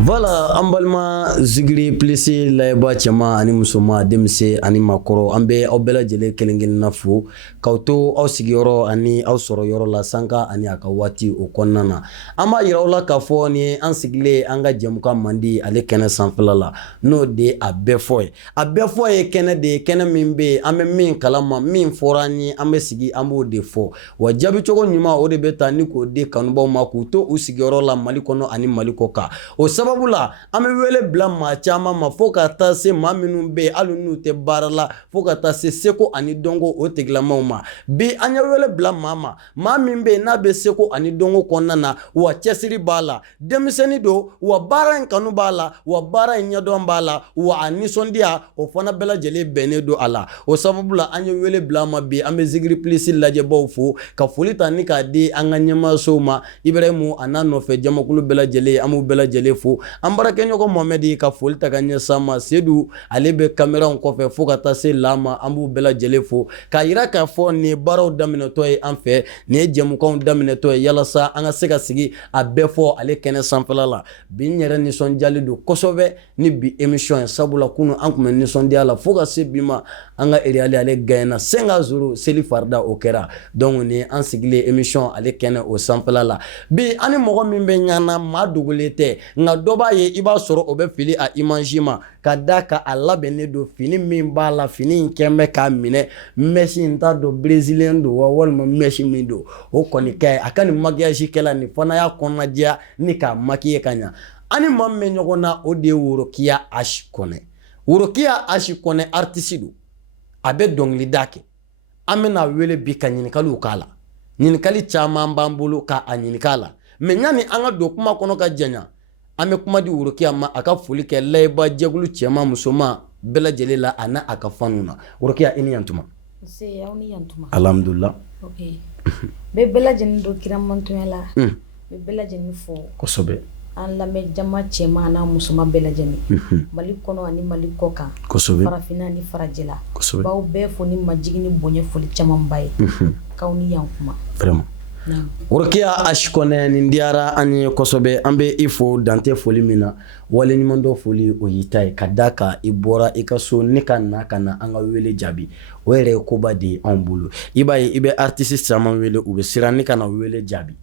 Voilà, an balima zigiri plesi layɛba cɛma ani musoma denmisɛn ani makɔrɔ an bɛ aw bɛɛ lajɛlen kelen-kelen na fo k'aw to aw sigiyɔrɔ ani aw sɔrɔ yɔrɔ la sanka ani a ka waati o kɔnɔna na an b'a yira aw la k'a fɔ ni an sigilen an ka jɛmukan mandi ale kɛnɛ sanfɛla la n'o de a bɛɛ fɔ ye a bɛɛ fɔ ye kɛnɛ de ye kɛnɛ min bɛ yen an bɛ min kalama min fɔra an ye an bɛ sigi an b'o de fɔ wa jaabicogo ɲuman o de bɛ taa ni k'o di kanubaw ma k'u to u sigiyɔrɔ la Mali kɔnɔ ani Mali kɔ kan o sababu la an bɛ wele bila maa caman ma fo ka taa se maa minnu bɛ yen hali n'u tɛ baara la fo ka taa se seko ani dɔnko o tigilamaw ma bi an ye wele bila maa min bɛ yen n'a bɛ seko ani dɔnko kɔnɔna na wa cɛsiri b'a la denmisɛnnin don wa baara in kanu b'a la wa baara in ɲɛdɔn b'a la wa a nisɔndiya o fana bɛɛ lajɛlen bɛnnen don a la o sababu la an ye wele bila ma bi an bɛ zigiri pilisi lajɛbaw fo ka foli ta ni k'a di an ka ɲɛmaasow ma Ibarahimu a n'a nɔfɛ jamakulu bɛɛ lajɛlen an b'u bɛɛ lajɛlen fo an baarakɛɲɔgɔn Mohamɛdi ka foli ta ka ɲɛsin ma Sedu ale bɛ kameraw kɔfɛ fo ka taa se Lama an b'u bɛɛ lajɛlen fo k'a yira k'a fɔ nin baaraw daminɛtɔ ye an fɛ nin ye jɛmukanw daminɛtɔ ye yalasa an ka se ka sigi a bɛɛ fɔ ale kɛnɛ sanfɛla la bi n yɛrɛ nisɔndiyalen don kosɛbɛ ni bi émission ye sabula kunun an tun bɛ nisɔndiya la fo ka se bi ma an ka Real ale gagnera 5-0 seli farida o kɛra donc ni an sigilen émission ale kɛnɛ o sanfɛla la bi ani mɔgɔ min bɛ ɲana maa dogolen tɛ nka dɔ b'a ye i b'a sɔrɔ o bɛ fili a image ma ka da ka a labɛnnen don fini min b'a la fini in kɛn bɛ k'a minɛ mèche in t'a dɔn brésilien don wa walima mèche min don o kɔni ka ɲi a ka nin maquillage kɛla nin fana y'a kɔnɔnajɛya ni k'a maquiller ka ɲa ani maa min bɛ ɲɔgɔn na o de ye Worokiya Ashi Kɔnɛ Worokiya Ashi Kɔnɛ artiste don a bɛ dɔnkilida kɛ an bɛna wele bi ka ɲininkaliw k'a la ɲininkali caman b'an bolo k'a ɲininka la mais ɲani an ka don kuma kɔnɔ ka janya an bɛ kuma di Worokiya ma a ka foli kɛ layɛba jɛkulu cɛman musoman bɛɛ lajɛlen la a n'a a ka faniw na Worokiya i ni yantuma aw ni yantuma alhamdulillah ok bɛ bɛɛ lajɛlen don kira mantonya la bɛ bɛɛ lajɛlen fo kosɛbɛ an lamɛn jama cɛman n'a musoman bɛɛ lajɛlen Mali kɔnɔ ani Mali kɔ kan kosɛbɛ farafinna ani farajɛla kosɛbɛ baw bɛɛ fo ni majigi ni bonya foli caman ba ye k'aw ni yantuma vraiment Worokiya Ashi Kɔnɛ nin diyara an ye kosɛbɛ an bɛ i fo dante foli min na wale ɲuman dɔ foli o y'i ta ye ka da kan i bɔra i ka so ne ka na ka na an ka wele jaabi o yɛrɛ ye koba de ye anw bolo i b'a ye i bɛ artiste caman wele u bɛ siran ne ka na wele jaabi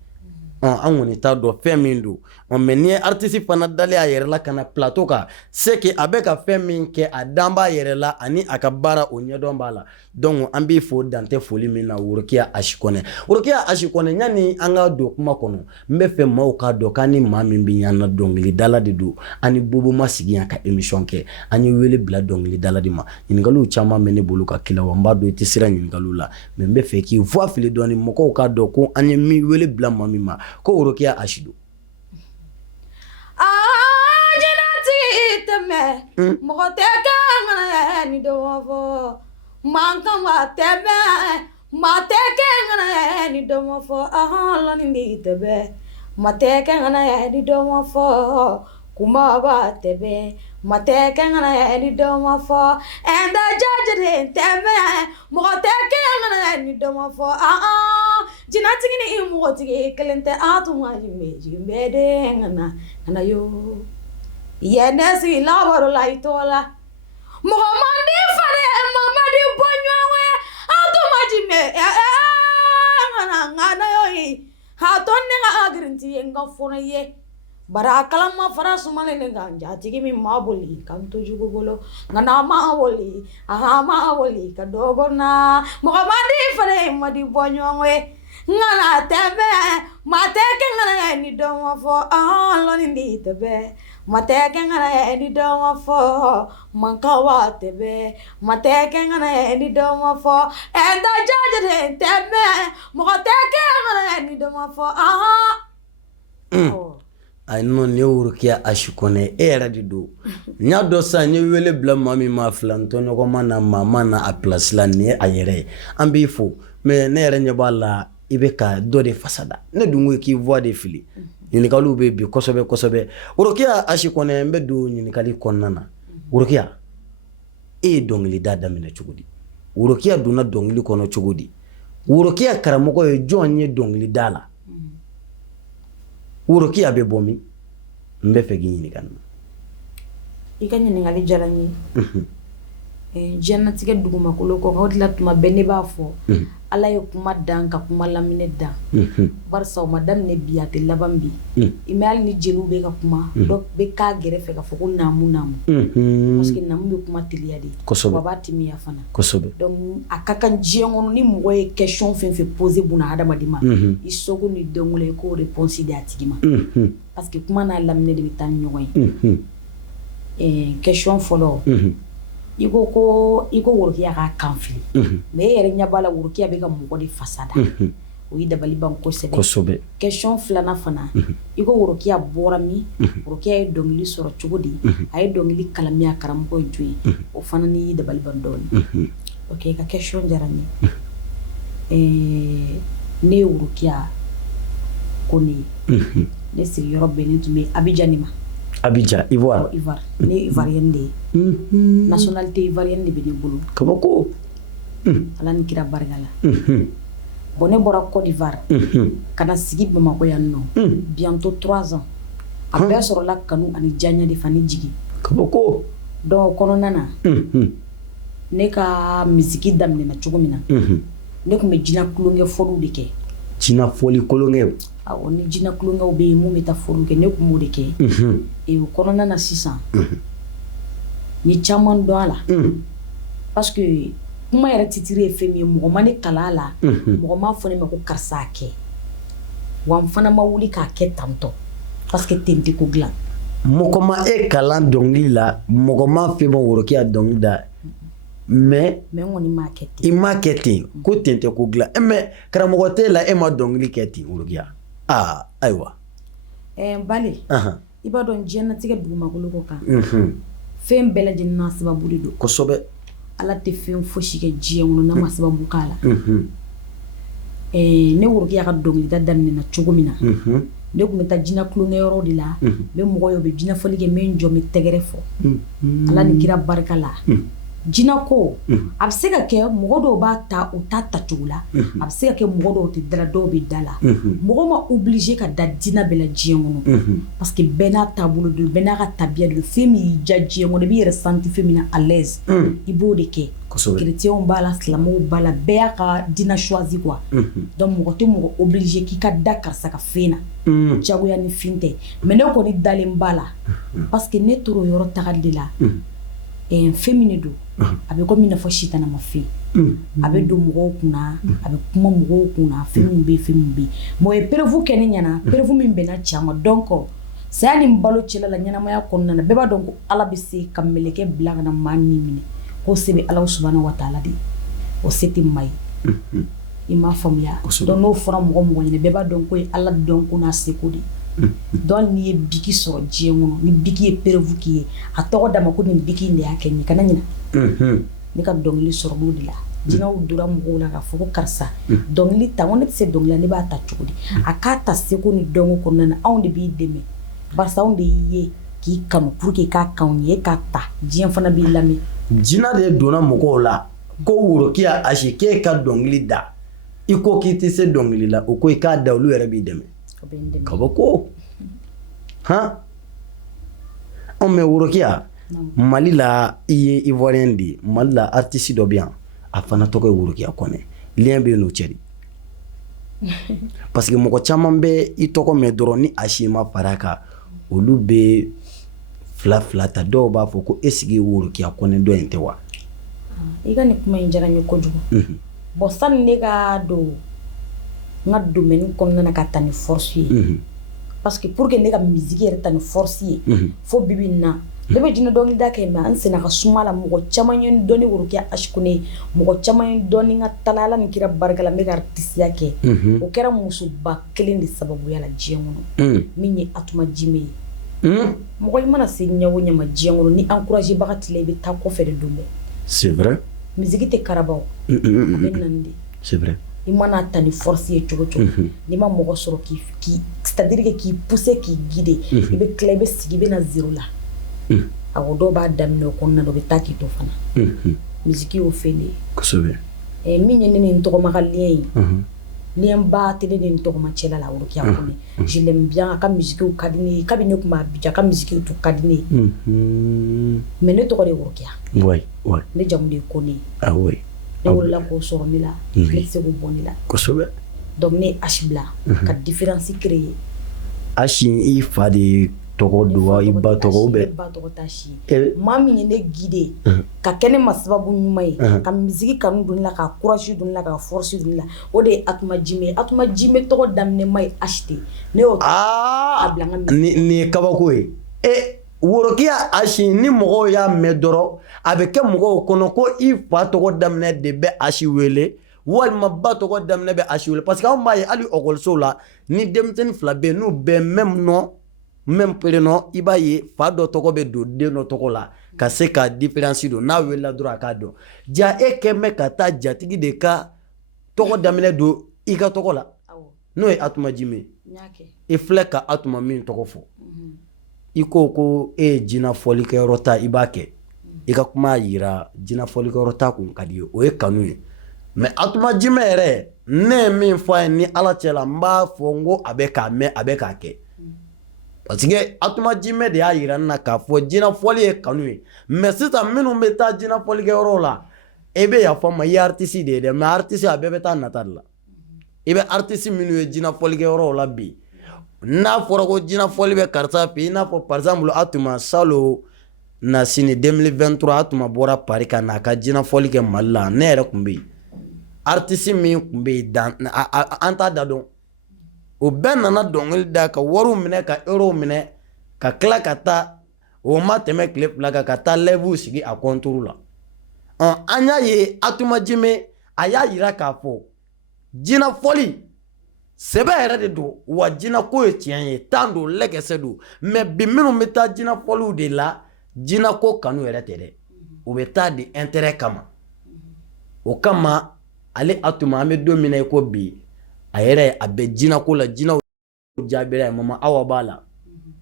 an kɔni t'a dɔn fɛn min don mais n'i ye artiste fana dalen a yɛrɛ la ka na plateau kan c'est que a bɛ ka fɛn min kɛ a dan b'a yɛrɛ la ani a ka baara o ɲɛdɔn b'a la donc an b'i fo dante foli min na Worokiya Ashi Kɔnɛ Worokiya Ashi Kɔnɛ yanni an ka don kuma kɔnɔ n bɛ fɛ maaw k'a dɔn k'an ni maa min bɛ ɲana dɔnkilidala de don an ni Bobo ma sigi yan ka émission kɛ an ye wele bila dɔnkilidala de ma ɲininkaliw caman bɛ ne bolo ka k'i la wa n b'a dɔn i tɛ siran ɲininkaliw la mais n bɛ fɛ k'i voix fili dɔɔni mɔgɔw k'a dɔn ko an ye min wele bila maa min ma ko Worokiya Ashi don jinatigi tɛmɛ mɔgɔ tɛ kɛ ni dɔn fɔ man kan wa tɛmɛ ma tɛ kɛ ni dɔn fɔ lɔni ni tɛbɛ ma tɛ kɛ ni dɔn fɔ kumaba tɛbɛ ma tɛ kɛ ni dɔn fɔ ɛnda jajɛ tɛmɛ mɔgɔ tɛ kɛ ni dɔn fɔ jinatigi ni mɔgɔtigi kelen tɛ an tun ma jigin bɛɛ de kana yo yɛnɛ sigi labaro la i tɔgɔ la mɔgɔ man di fare mamadi bɔ ɲɔgɔn an tun ma jigin kana yo ye a tɔ ne ka agirinti ye n ka fɔlɔ ye bari a kalama fara sumalen ne kan jatigi min ma boli kan to jugu bolo nka n'a ma boli a ma boli ka dɔgɔ na mɔgɔ man di fare madi bɔ ɲɔgɔn ye ngana tɛbɛ ma tɛ kɛ ni dɔn fɔ lɔni ni tɛbɛ ma tɛ kɛ ni dɔn fɔ mankawa tɛbɛ ma tɛ kɛ ni dɔn fɔ ɛnda jajɛ tɛbɛ mɔgɔ tɛ kɛ ni dɔn fɔ ayi non ne Worokiya Ashi Kɔnɛ e yɛrɛ de don n y'a dɔn sisan n ye wele bila maa min ma filantɔɲɔgɔn ma na maa ma na a place la nin ye a yɛrɛ ye an b'i fo mais ne yɛrɛ ɲɛ b'a la i bɛ ka dɔ de fasada ne dun ko k'i voix de fili ɲininkaliw bɛ bi kosɛbɛ kosɛbɛ Worokiya Ashi Kɔnɛ n bɛ don ɲininkali kɔnɔna na Worokiya e ye dɔnkilida daminɛ cogo di Worokiya donna dɔnkili kɔnɔ cogo di Worokiya karamɔgɔ ye jɔn ye dɔnkilida la Worokiya bɛ bɔ min n bɛ fɛ k'i ɲininka nin na. I ka ɲininkali diyara n ye. Diɲɛnatigɛ dugumakolo kɔ o de la tuma bɛɛ ne b'a fɔ Ala ye kuma dan ka kuma lamini dan. Barisa o ma daminɛ bi a tɛ laban bi. I mɛ hali ni jeliw bɛ ka kuma dɔ bɛ k'a gɛrɛfɛ ka fɔ ko naamu naamu. Parce que naamu bɛ kuma teliya de. Kosɛbɛ. Wa a b'a timiya fana. Kosɛbɛ. Donc a ka kan diɲɛ kɔnɔ ni mɔgɔ ye question fɛn fɛn poser buna hadamaden ma. I sogo ni dɔnkolo i k'o réponse di a tigi ma. Parce que kuma n'a lamini de bɛ taa ni ɲɔgɔn ye. Question fɔlɔ. I ko worokiya ka kan fili. Mais e yɛrɛ ɲɛ b'a la worokiya bɛ ka mɔgɔ de fasa da. O ye dabali ban kosɛbɛ. Kosɛbɛ. Question filanan fana. I ko worokiya bɔra min? Worokiya ye dɔnkili sɔrɔ cogo di? A ye dɔnkili kalan min a karamɔgɔ ye jɔn ye? O fana ni dabali ban dɔɔni. Ok, ka question diyara n ye. Ne ye worokiya ko ne ye. Ne sigiyɔrɔ bɛnnen tun bɛ Abidjan ma. Abidjan, Ivoire. Ivoire. Ne ye Ivoirienne de ye. Nationalité Ivoirienne de bɛ ne bolo. Kabako. Ala ni kira barika la. Bon, ne bɔra Côte d'Ivoire. Ka na sigi Bamako yan nɔ. Bientôt 3 ans. A bɛɛ sɔrɔla kanu ani diyaɲa de fani jigi. Kabako. Donc o kɔnɔna na. Ne ka misiki daminɛna cogo min na. Ne tun bɛ jina kulonkɛ fɔliw de kɛ. Jina fɔli kulonkɛw. Awɔ, ni jina kulonkɛw bɛ yen mun bɛ taa fɔliw kɛ ne tun b'o de kɛ. O kɔnɔna na sisan. N ye caman dɔn a la. Parce que kuma yɛrɛ titiri ye fɛn min ye mɔgɔ ma ne kalan a la. Mɔgɔ ma fɔ ne ma ko karisa a kɛ. Wa n fana ma wuli k'a kɛ tantɔ. Parce que ten tɛ ko dilan. Mɔgɔ ma e kalan dɔnkili la, mɔgɔ ma fɛ ma worokiya dɔnkili da. Mais n kɔni m'a kɛ ten. I m'a kɛ ten, ko ten tɛ ko dilan. Mais karamɔgɔ t'e la e ma dɔnkili kɛ ten worokiya. Ayiwa. Bale. I b'a dɔn diɲɛnatigɛ dugumakolo kɔ kan. Fɛn bɛɛ lajɛlen n'a sababu de don. Kosɛbɛ. Ala tɛ fɛn fosi kɛ diɲɛ kɔnɔ n'a ma sababu k'a la. Ne worokiya ka dɔnkilida daminɛna cogo min na. Ne tun bɛ taa jina kulonkɛyɔrɔ de la. N bɛ mɔgɔ ye u bɛ jina fɔli kɛ n bɛ n jɔ n bɛ tɛgɛrɛ fɔ. Ala ni kira barika la. Jina ko a bɛ se ka kɛ mɔgɔ dɔw b'a ta u t'a tacogo la. A bɛ se ka kɛ mɔgɔ dɔw tɛ dala dɔw bɛ da la. Mɔgɔ ma obligé ka da jina bɛɛ la diɲɛ kɔnɔ. Parce que bɛɛ n'a taabolo don bɛɛ n'a ka tabiya don fɛn min y'i diya diɲɛ kɔnɔ i b'i yɛrɛ sentir fɛn min na à l'aise i b'o de kɛ. Chrétiens b'a la silamɛw b'a la bɛɛ y'a ka dina choisi quoi. Donc mɔgɔ tɛ mɔgɔ obligé k'i ka da karisa ka fɛn na. Jagoya ni fin tɛ mais ne kɔni dalen b'a la parce que ne tora o yɔrɔ tagali de la. Fɛn min de don a bɛ komi i n'a fɔ sitana ma fɛn. A bɛ don mɔgɔw kunna a bɛ kuma mɔgɔw kunna fɛn min bɛ yen fɛn min bɛ yen mais o ye prévu kɛ ne ɲɛna prévu min bɛnna cɛ ma donc saya ni balo cɛla la ɲɛnamaya kɔnɔna na bɛɛ b'a dɔn ko Ala bɛ se ka mɛlɛkɛ bila ka na maa min minɛ ko se bɛ Ala subahana wa taala de o se tɛ maa ye. I m'a faamuya donc n'o fɔra mɔgɔ mɔgɔ ɲɛna bɛɛ b'a dɔn ko ye Ala dɔn ko n'a seko de. Donc n'i ye biki sɔrɔ diɲɛ kɔnɔ ni biki ye prévu k'i ye a tɔgɔ d'a ma ko nin biki in de y'a kɛ nin kana ɲina. Ne ka dɔnkili sɔrɔ l'o de la jinɛw dora mɔgɔw la k'a fɔ ko karisa dɔnkili ta ko ne tɛ se dɔnkili la ne b'a ta cogo di a k'a ta seko ni dɔnko kɔnɔna na anw de b'i dɛmɛ barisa anw de y'i ye k'i kanu pour que k'a kan ye k'a ta diɲɛ fana b'i lamɛn. Jina de donna mɔgɔw la ko worokiya Achi k'e ka dɔnkili da i ko k'i tɛ se dɔnkili la o ko i k'a da olu yɛrɛ b'i dɛmɛ. Kabako. Anw mɛ worokiya Mali la i ye Ivoirien de ye Mali la artiste dɔ bɛ yan a fana tɔgɔ ye worokiya Kɔnɛ lien bɛ yen n'o cɛ de. Parce que mɔgɔ caman bɛ i tɔgɔ mɛn dɔrɔn ni Achi ma fara kan olu bɛ fila fila ta dɔw b'a fɔ ko est-ce que worokiya Kɔnɛ dɔ in tɛ wa. I ka nin kuma in diyara n ye kojugu. Bon sani ne ka don n ka domaine kɔnɔna na ka taa ni force ye. Parce que pour que ne ka musique yɛrɛ ta ni force ye fo bibi in na ne bɛ jinɛ dɔnkili da kɛ mais an senna ka suma la mɔgɔ caman ye n dɔn ni worokiya Achi Kone ye mɔgɔ caman ye n dɔn ni n ka tala Ala ni kira barika la n bɛ ka artistiya kɛ o kɛra musoba kelen de sababuya la diɲɛ kɔnɔ min ye Atuma Jime ye. Mɔgɔ i mana se ɲɛ o ɲɛ ma diɲɛ kɔnɔ ni encouragé baga t'i la i bɛ taa kɔfɛ de don bɛɛ. C'est vrai. Musique tɛ karaba o a bɛ na nin de. C'est vrai. I mana ta ni force ye cogo cogo n'i ma mɔgɔ sɔrɔ c'est-à-dire que k'i pousser k'i guider i bɛ tila i bɛ sigi i bɛ na zéro la. Awɔ dɔw b'a daminɛ o kɔnɔna na o bɛ taa k'i to fana. Musique y'o fɛn de ye. Kosɛbɛ. Min ye ne ni n tɔgɔma ka lien ye ni n ba tele de tɔgɔma cɛla la Worokiya Kone je l'aime bien a ka musique ka di ne ye kabini ne kuma Abidjan a ka musique tun ka di ne ye mais ne tɔgɔ de Worokiya ne jamu de Kone ne wolola k'o sɔrɔ ne la ne tɛ se k'o bɔ ne la kosɛbɛ donc ne ye H bila ka différence créer H i fa de tɔgɔ don wa i ba tɔgɔ ou bien ba tɔgɔ t'a si ye maa min ye ne guider ka kɛ ne ma sababu ɲuman ye ka musique kanu don ne la ka courage don ne la ka force don ne la o de ye Atuma Jime tɔgɔ daminɛ ma ye H de ne y'o a bila n ka nin ye kabako ye Worokiya H ni mɔgɔw y'a mɛn dɔrɔn a bɛ kɛ mɔgɔw kɔnɔ ko i fa tɔgɔ daminɛ de bɛ H wele walima ba tɔgɔ daminɛ bɛ H wele parce que anw b'a ye hali ɔkɔlisow la ni denmisɛnnin fila bɛ yen n'u bɛɛ même prénom i b'a ye fa dɔ tɔgɔ bɛ don den dɔ tɔgɔ la ka se ka différence don n'a welela dɔrɔn a k'a dɔn ja e kɛ mɛn ka taa jatigi de ka tɔgɔ daminɛ don i ka tɔgɔ la n'o ye Atuma Jime i filɛ ka Atuma min tɔgɔ fɔ i ko e ye jinɛfɔlikɛyɔrɔ ta i b'a kɛ i ka kuma yira jinɛfɔlikɛyɔrɔ ta kun ka di ye o ye kanu ye mais Atuma Jime yɛrɛ ne ye min fɔ a ye ni Ala cɛ la n b'a fɔ n ko a bɛ k'a mɛn a bɛ k'a kɛ parce que Atuma Jime de y'a yira n na k'a fɔ jinɛfɔli ye kanu ye mais sisan minnu bɛ taa jinɛfɔlikɛyɔrɔ la e bɛ yafa n ma i ye artiste de ye dɛ mais artiste a bɛɛ bɛ taa nata de la i bɛ artiste minnu ye jinɛfɔlikɛyɔrɔ la bi n'a fɔra ko jinɛfɔli bɛ karisa fɛ i n'a fɔ par exemple Atuma Salo na sini 2023 Atuma bɔra Paris ka na a ka jinɛfɔli kɛ Mali la ne yɛrɛ tun bɛ yen artiste min tun bɛ yen an t'a da dɔn o bɛɛ nana dɔnkili da ka wariw minɛ ka euro minɛ ka tila ka taa o ma tɛmɛ tile fila kan ka taa live sigi a contour la an y'a ye Atuma Jime a y'a yira k'a fɔ jinɛfɔli sɛbɛ yɛrɛ de don wa jinɛko ye tiɲɛ ye tan don lɛkɛsɛ don mais bi minnu bɛ taa jinɛfɔliw de la jinɛko kanu yɛrɛ tɛ dɛ u bɛ taa di intérêt kama o kama ale Atuma an bɛ don min na i ko bi a yɛrɛ a bɛ jinɛko la jinɛw jaabira ye Mama Awa b'a la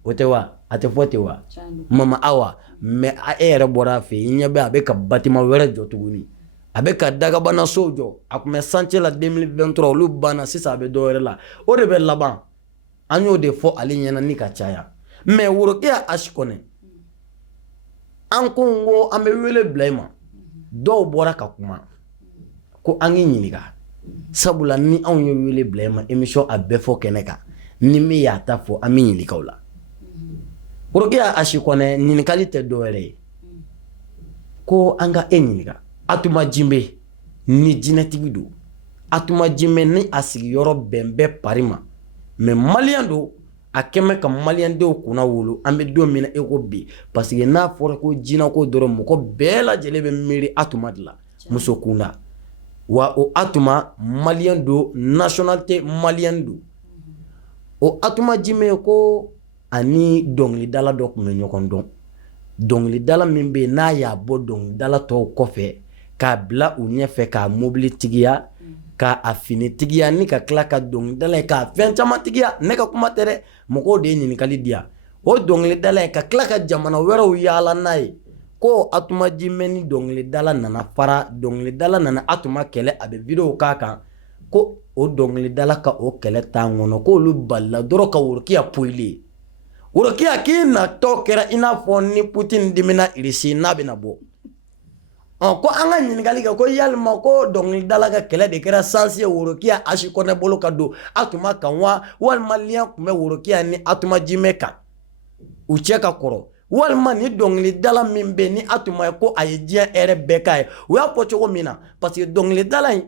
o tɛ wa a tɛ fɔ ten wa Mama Awa mais e yɛrɛ bɔra a fɛ yen i ɲɛ bɛ a bɛ ka bâtiment wɛrɛ jɔ tuguni a bɛ ka dagabana sow jɔ a tun bɛ chantier la 2023 olu banna sisan a bɛ dɔ wɛrɛ la o de bɛ laban an y'o de fɔ ale ɲɛna ni ka caya mais Worokiya H Kone an ko n ko an bɛ wele bila i ma dɔw bɔra ka kuma ko an k'i ɲininka sabula ni anw ye wele bila i ma émission a bɛɛ fɔ kɛnɛ kan ni min y'a ta fɔ an bɛ ɲininka o la Worokiya H Kone ɲininkali tɛ dɔwɛrɛ ye ko an ka e ɲininka Atuma Jime ni jinɛtigi don Atuma Jime ni a sigiyɔrɔ bɛn bɛ Paris ma mais malien don a kɛmɛ ka malien denw kunna wolo an bɛ don min na e ko bi parce que n'a fɔra ko jinɛko dɔrɔn mɔgɔ bɛɛ lajɛlen bɛ miiri Atuma de la muso kunda wa o Atuma malien don nationalité malien don o Atuma Jime ko ani dɔnkilidala dɔ tun bɛ ɲɔgɔn dɔn dɔnkilidala min bɛ yen n'a y'a bɔ dɔnkilidala tɔw kɔfɛ k'a bila u ɲɛfɛ k'a mobili tigiya k'a fini tigiya ni ka tila ka dɔnkilidala ye k'a fɛn caman tigiya ne ka kuma tɛ dɛ mɔgɔw de ye ɲininkali di yan o dɔnkilidala ye ka tila ka jamana wɛrɛw yaala n'a ye ko Atuma Jime ni dɔnkilidala nana fara dɔnkilidala nana Atuma kɛlɛ a bɛ video k'a kan ko o dɔnkilidala ka o kɛlɛ t'an kɔnɔ k'olu balila dɔrɔn ka Worokiya poyilen Worokiya k'i natɔ kɛra i n'a fɔ ni Putin dimina Russie n'a bɛna bɔ ko an ka ɲininkali kɛ ko yalima ko dɔnkilidala ka kɛlɛ de kɛra sens ye Worokiya H Kone bolo ka don Atuma kan wa walima lien tun bɛ Worokiya ni Atuma Jime kan u cɛ ka kɔrɔ walima ni dɔnkilidala min bɛ ni Atuma ye ko a ye diɲɛ hɛrɛ bɛɛ k'a ye u y'a fɔ cogo min na parce que dɔnkilidala in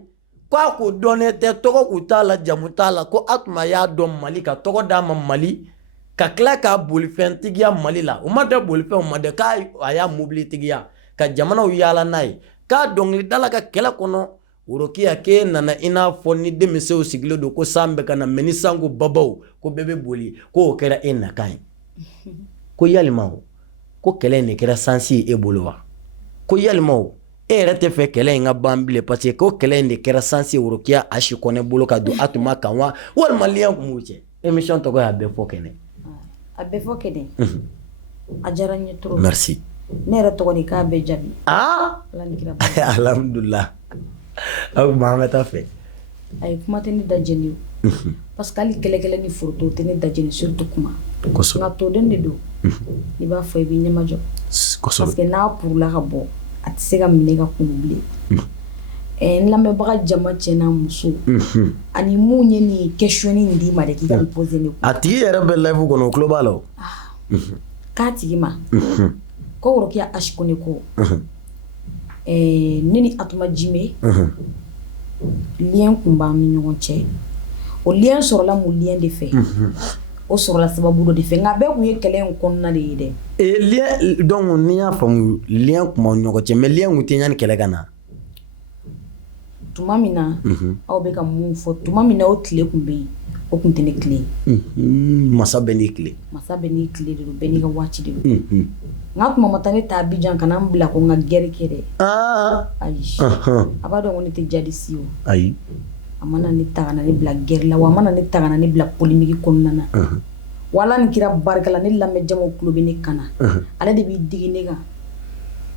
ko a ko dɔnnen tɛ tɔgɔ kun t'a la jamu t'a la ko Atuma y'a dɔn Mali ka tɔgɔ d'a ma Mali ka tila k'a bolifɛn tigiya Mali la u ma dɛ bolifɛn u ma dɛ k'a y'a mobili tigiya ka jamanaw yaala n'a ye k'a dɔnkilidala ka kɛlɛ kɔnɔ Worokiya k'e nana i n'a fɔ ni denmisɛnw sigilen don ko san bɛ ka na mɛ ni san ko babaw ko bɛɛ bɛ boli ko o kɛra e nakan ye ko yalima o ko kɛlɛ in de kɛra sansi ye e bolo wa ko yalima o e yɛrɛ tɛ fɛ kɛlɛ in ka ban bilen parce que ko kɛlɛ in de kɛra sansi ye Worokiya H Kone bolo ka don Atuma kan wa walima lien kun b'u cɛ émission tɔgɔ y'a bɛɛ fɔ kɛnɛ a bɛɛ fɔ kɛnɛ a diyara n ye trop merci ne yɛrɛ tɔgɔ de k'a bɛɛ jaabi alhamdulillah aw ma an ka taa fɛ ay kuma tɛ ne da jeni parce que hali kɛlɛkɛlɛ ni foroto tɛ ne da jeni surtout kuma nka toden de don i b'a fɔ i b'i ɲɛmajɔ parce que n'a purula ka bɔ a tɛ se ka minɛ ka kunu bilen n lamɛnbaga jama cɛ n'a muso ani mun ye nin questionner nin d'i ma de k'i ka nin poser ne kun a tigi yɛrɛ bɛ live kɔnɔ o tulo b'a la o k'a tigi ma ko Worokiya H ko ne ko ne ni Atuma Jime lien kun b'an ni ɲɔgɔn cɛ o lien sɔrɔla mun lien de fɛ o sɔrɔla sababu dɔ de fɛ nka bɛɛ kun ye kɛlɛ in kɔnɔna de ye dɛ lien donc ni y'a faamu lien kun b'aw ɲɔgɔn cɛ mais lien kun tɛ ɲani kɛlɛ ka na tuma min na aw bɛ ka mun fɔ tuma min na o tile kun bɛ yen o kun tɛ ne tile masa bɛ n'i tile masa bɛ n'i tile de don bɛɛ n'i ka waati de don nka tuma ma taa ne ta Abidjan ka na n bila ko n ka gɛrɛ kɛ dɛ ayi a b'a dɔn ko ne tɛ jadisi o ayi a mana ne ta ka na ne bila gɛrɛ la wa a mana ne ta ka na ne bila polémique kɔnɔna na wa Ala ni kira barika la ne lamɛnjamaw tulo bɛ ne kan na ale de b'i digi ne kan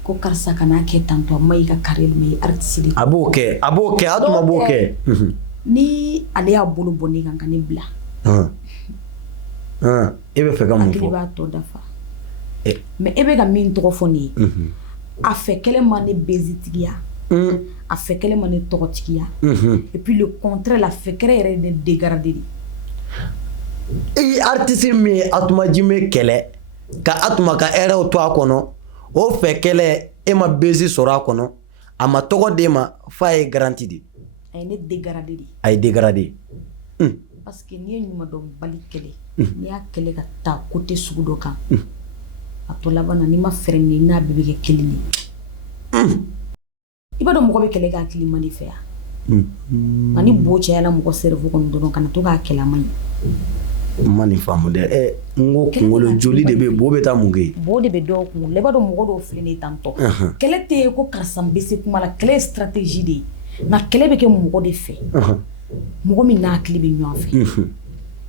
ko karisa kana kɛ tantɔ a ma i ka carrière mais artiste de a b'o kɛ Atuma b'o kɛ ni ale y'a bolo bɔ ne kan ka ne bila e bɛ fɛ ka mun fɔ hakili b'a tɔ dafa mais e bɛ ka min tɔgɔ fɔ ne ye a fɛ kɛlɛ ma ne bezitigiya a fɛ kɛlɛ ma ne tɔgɔtigiya et puis le contraire la fɛ kɛlɛ yɛrɛ de dégrader de artiste min ye Atuma Jime kɛlɛ ka Atuma ka hɛrɛw to a kɔnɔ o fɛ kɛlɛ e ma bezi sɔrɔ a kɔnɔ a ma tɔgɔ d'e ma f'a ye garanti de a ye ne dégrader de a ye dégrader parce que n'i ye ɲumadɔnbali kɛlɛ n'i y'a kɛlɛ ka taa côté sugu dɔ kan a to laban na n'i ma fɛɛrɛ minɛ n'a bɛɛ bɛ kɛ kelen de i b'a dɔn mɔgɔ bɛ kɛlɛ k'a hakili man di fɛ yan nka ni bo cayala mɔgɔ cerveau kɔnɔ dɔrɔn kana to k'a kɛlɛ a man ɲi ma nin faamu dɛ n ko kunkolo joli de bɛ bo bɛ taa mun kɛ bo de bɛ dɔw kunkolo la i b'a dɔn mɔgɔ dɔw filɛ nin ye tantɔ kɛlɛ tɛ yen ko karisa n bɛ se kuma la kɛlɛ ye stratégie de ye nka kɛlɛ bɛ kɛ mɔgɔ de fɛ mɔgɔ min n'a hakili bɛ ɲɔgɔn fɛ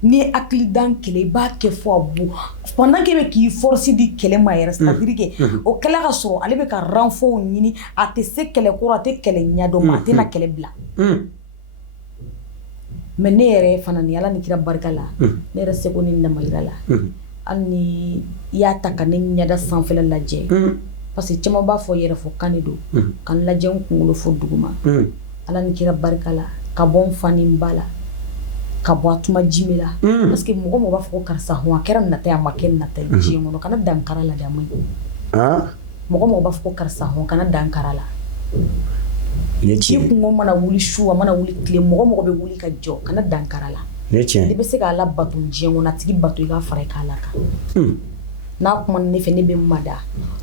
n'i ye hakili dan kɛlɛ i b'a kɛ fɔ a bo pendant que bɛ k'i force di kɛlɛ ma yɛrɛ c'est-à-dire que o kɛlɛ ka sɔrɔ ale bɛ ka renfort ɲini a tɛ se kɛlɛ kɔrɔ a tɛ kɛlɛ ɲɛdɔn ma a tɛ na kɛlɛ bila mais ne yɛrɛ fana ni Ala ni kira barika la ne yɛrɛ seko ni damayira la hali ni i y'a ta ka ne ɲɛda sanfɛla lajɛ parce que caman b'a fɔ yɛrɛ fɔ kan de don ka n lajɛ n kunkolo fɔ duguma Ala ni kira barika la ka bɔ n fa ni n ba la ka bɔ Atuma Jime la parce que mɔgɔ mɔgɔ b'a fɔ ko karisa hɔn a kɛra nata ye a ma kɛ nata ye diɲɛ kɔnɔ kana dankara la dɛ a ma ɲi mɔgɔ mɔgɔ b'a fɔ ko karisa hɔn kana dankara la ci kungo mana wuli su a mana wuli tile mɔgɔ mɔgɔ bɛ wuli ka jɔ kana dankara la n'i bɛ se k'a la bato diɲɛ kɔnɔ a tigi bato i k'a fara i k'a la kan n'a kuma ne fɛ ne bɛ mada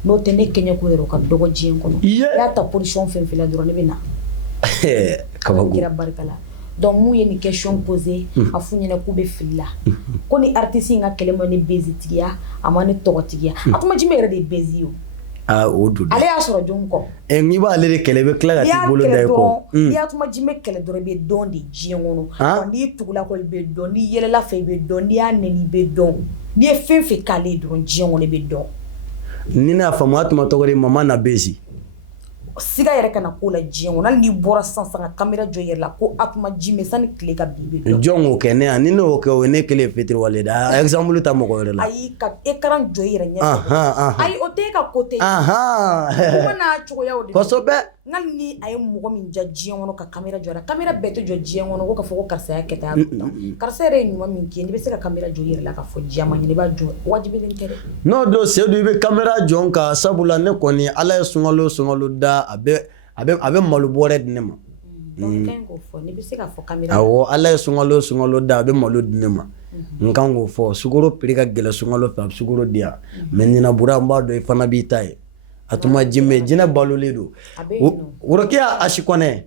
n'o tɛ ne kɛɲɛ ko yɛrɛ o ka dɔgɔ diɲɛ kɔnɔ i y'a ta position fɛn fɛn la dɔrɔn ne bɛ na kabako kira barika la donc mun ye nin question posé a f'u ɲɛna k'u bɛ fili la ko ni artiste in ka kɛlɛ ma ne bezitigiya a ma ne tɔgɔtigiya Atuma Jime yɛrɛ de ye bezi o o don ale y'a sɔrɔ jɔn kɔ n'i b'ale de kɛlɛ i bɛ tila ka t'i bolo da i kɔ n'i y'a Atuma Jime kɛlɛ dɔrɔn i bɛ dɔn de diɲɛ kɔnɔ n'i tugula kɔ i bɛ dɔn n'i yɛlɛla fɛ i bɛ dɔn n'i y'a nɛni i bɛ dɔn n'i ye fɛn fɛn k'ale ye dɔrɔn diɲɛ kɔnɔ i bɛ dɔn ni ne y'a faamu Atuma tɔgɔ de mama na bezi siga yɛrɛ kana k'o la diɲɛ kɔnɔ hali n'i bɔra sisan ka caméra jɔ i yɛrɛ la ko Atuma Jime sani tile ka bin i bɛ dɔn jɔn k'o kɛ ne yan ni ne y'o kɛ o ye ne kelen fitiriwale da exemple ta mɔgɔ wɛrɛ la ayi ka écran jɔ i yɛrɛ ɲɛ ayi o tɛ e ka côté kuma n'a cogoyaw de kosɛbɛ nka ni a ye mɔgɔ min ja diɲɛ kɔnɔ ka caméra jɔ a la caméra bɛɛ tɛ jɔ diɲɛ kɔnɔ ko ka fɔ ko karisa y'a kɛ tan karisa yɛrɛ ye ɲuman min kɛ n'i bɛ se ka caméra jɔ i yɛrɛ la ka fɔ diɲɛ ma ɲini i b'a jɔ wajibilen tɛ dɛ n'o don Seydou i bɛ caméra jɔ n kan sabula ne kɔni Ala ye sunkalo da a bɛ malo bɔrɛ di ne ma donc kan k'o fɔ n'i bɛ se ka fɔ caméra awɔ Ala ye sunkalo da a bɛ malo di ne ma n kan k'o fɔ sukaro prix ka gɛlɛn sunkalo fɛ a bɛ sukaro di yan mais ɲinabura n b'a dɔn i fana b'i ta ye Atuma Jime jinɛ balolen don Worokiya H Kɔnɛ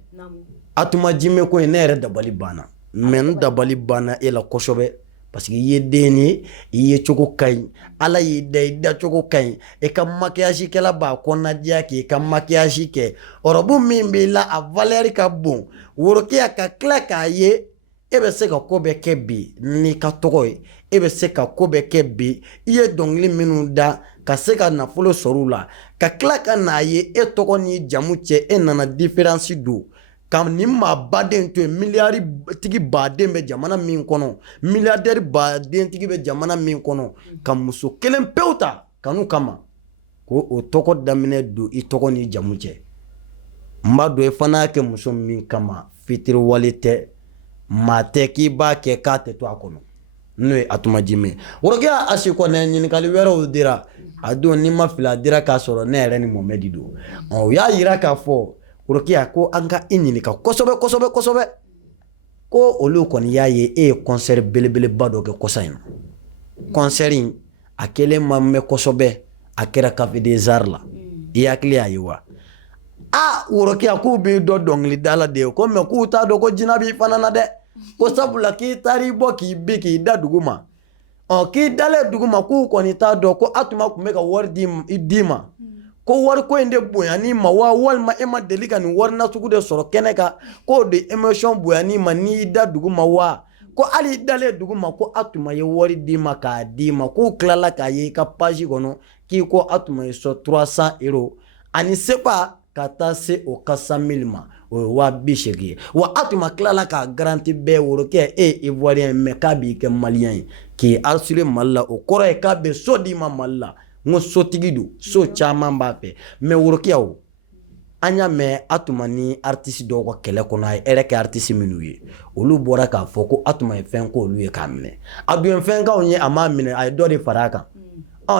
Atuma Jime ko in ne yɛrɛ dabali banna mais n dabali banna e la kosɛbɛ parce que i ye den ye i ye cogo ka ɲi Ala y'i da i da cogo ka ɲi i ka maquillage kɛla b'a kɔnɔnadiya k'i ka maquillage kɛ ɔrɔbu min b'i la a valeur ka bon Worokiya ka tila k'a ye e bɛ se ka ko bɛɛ kɛ bi n'i ka tɔgɔ ye e bɛ se ka ko bɛɛ kɛ bi i ye dɔnkili minnu da ka se ka nafolo sɔrɔ u la ka tila ka n'a ye e tɔgɔ ni jamu cɛ e nana différence don ka ni maa baden to miliyari tigi baden bɛ jamana min kɔnɔ miliyardɛri baden tigi bɛ jamana min kɔnɔ ka muso kelen pewu ta kanu kama ko o tɔgɔ daminɛ don i tɔgɔ ni jamu cɛ n b'a dɔn i fana y'a kɛ muso min kama fitiriwale tɛ maa tɛ k'i b'a kɛ k'a tɛ to a kɔnɔ n'o ye Atuma Jime Worokiya Asi Kɔnɛ ɲininkali wɛrɛw dira a don ni ma fili a dira k'a sɔrɔ ne yɛrɛ ni Mohamɛdi don o y'a yira k'a fɔ Worokiya ko an ka i ɲininka kosɛbɛ ko olu kɔni y'a ye e ye concert belebeleba dɔ kɛ kɔsa in na concert in a kɛlen ma mɛn kosɛbɛ a kɛra Café des Arts la i hakili y'a ye wa Worokiya k'u b'i dɔ dɔnkilidala de ye ko mɛ k'u t'a dɔn ko jinɛ b'i fana na dɛ ko sabula k'i taar'i bɔ k'i bi k'i da dugu ma k'i dalen dugu ma k'u kɔni t'a dɔn ko Atuma tun bɛ ka wari d'i ma ko wari ko in de bonyani ma wa walima e ma deli ka nin wari nasugu de sɔrɔ kɛnɛ kan k'o de émission bonyani ma n'i da dugu ma wa ko hali dalen dugu ma ko Atuma ye wari d'i ma k'a d'i ma k'u tilala k'a ye i ka page kɔnɔ k'i ko Atuma ye sɔrɔ 300 € ani sepa ka taa se o 400 000 ma o ye 280 ye wa Atuma tilala k'a garanti bɛɛ Worokiya Ivoirien mais k'a b'i kɛ Malien ye k'i harceler Mali la o kɔrɔ ye k'a bɛ so d'i ma Mali la n ko sotigi don so caman b'a fɛ mais Worokiya o an y'a mɛn Atuma ni artiste dɔw ka kɛlɛ kɔnɔ a ye hɛrɛ kɛ artiste minnu ye olu bɔra k'a fɔ ko Atuma ye fɛn k'olu ye k'a minɛ a dun ye fɛn k'anw ye a m'a minɛ a ye dɔ de fara a kan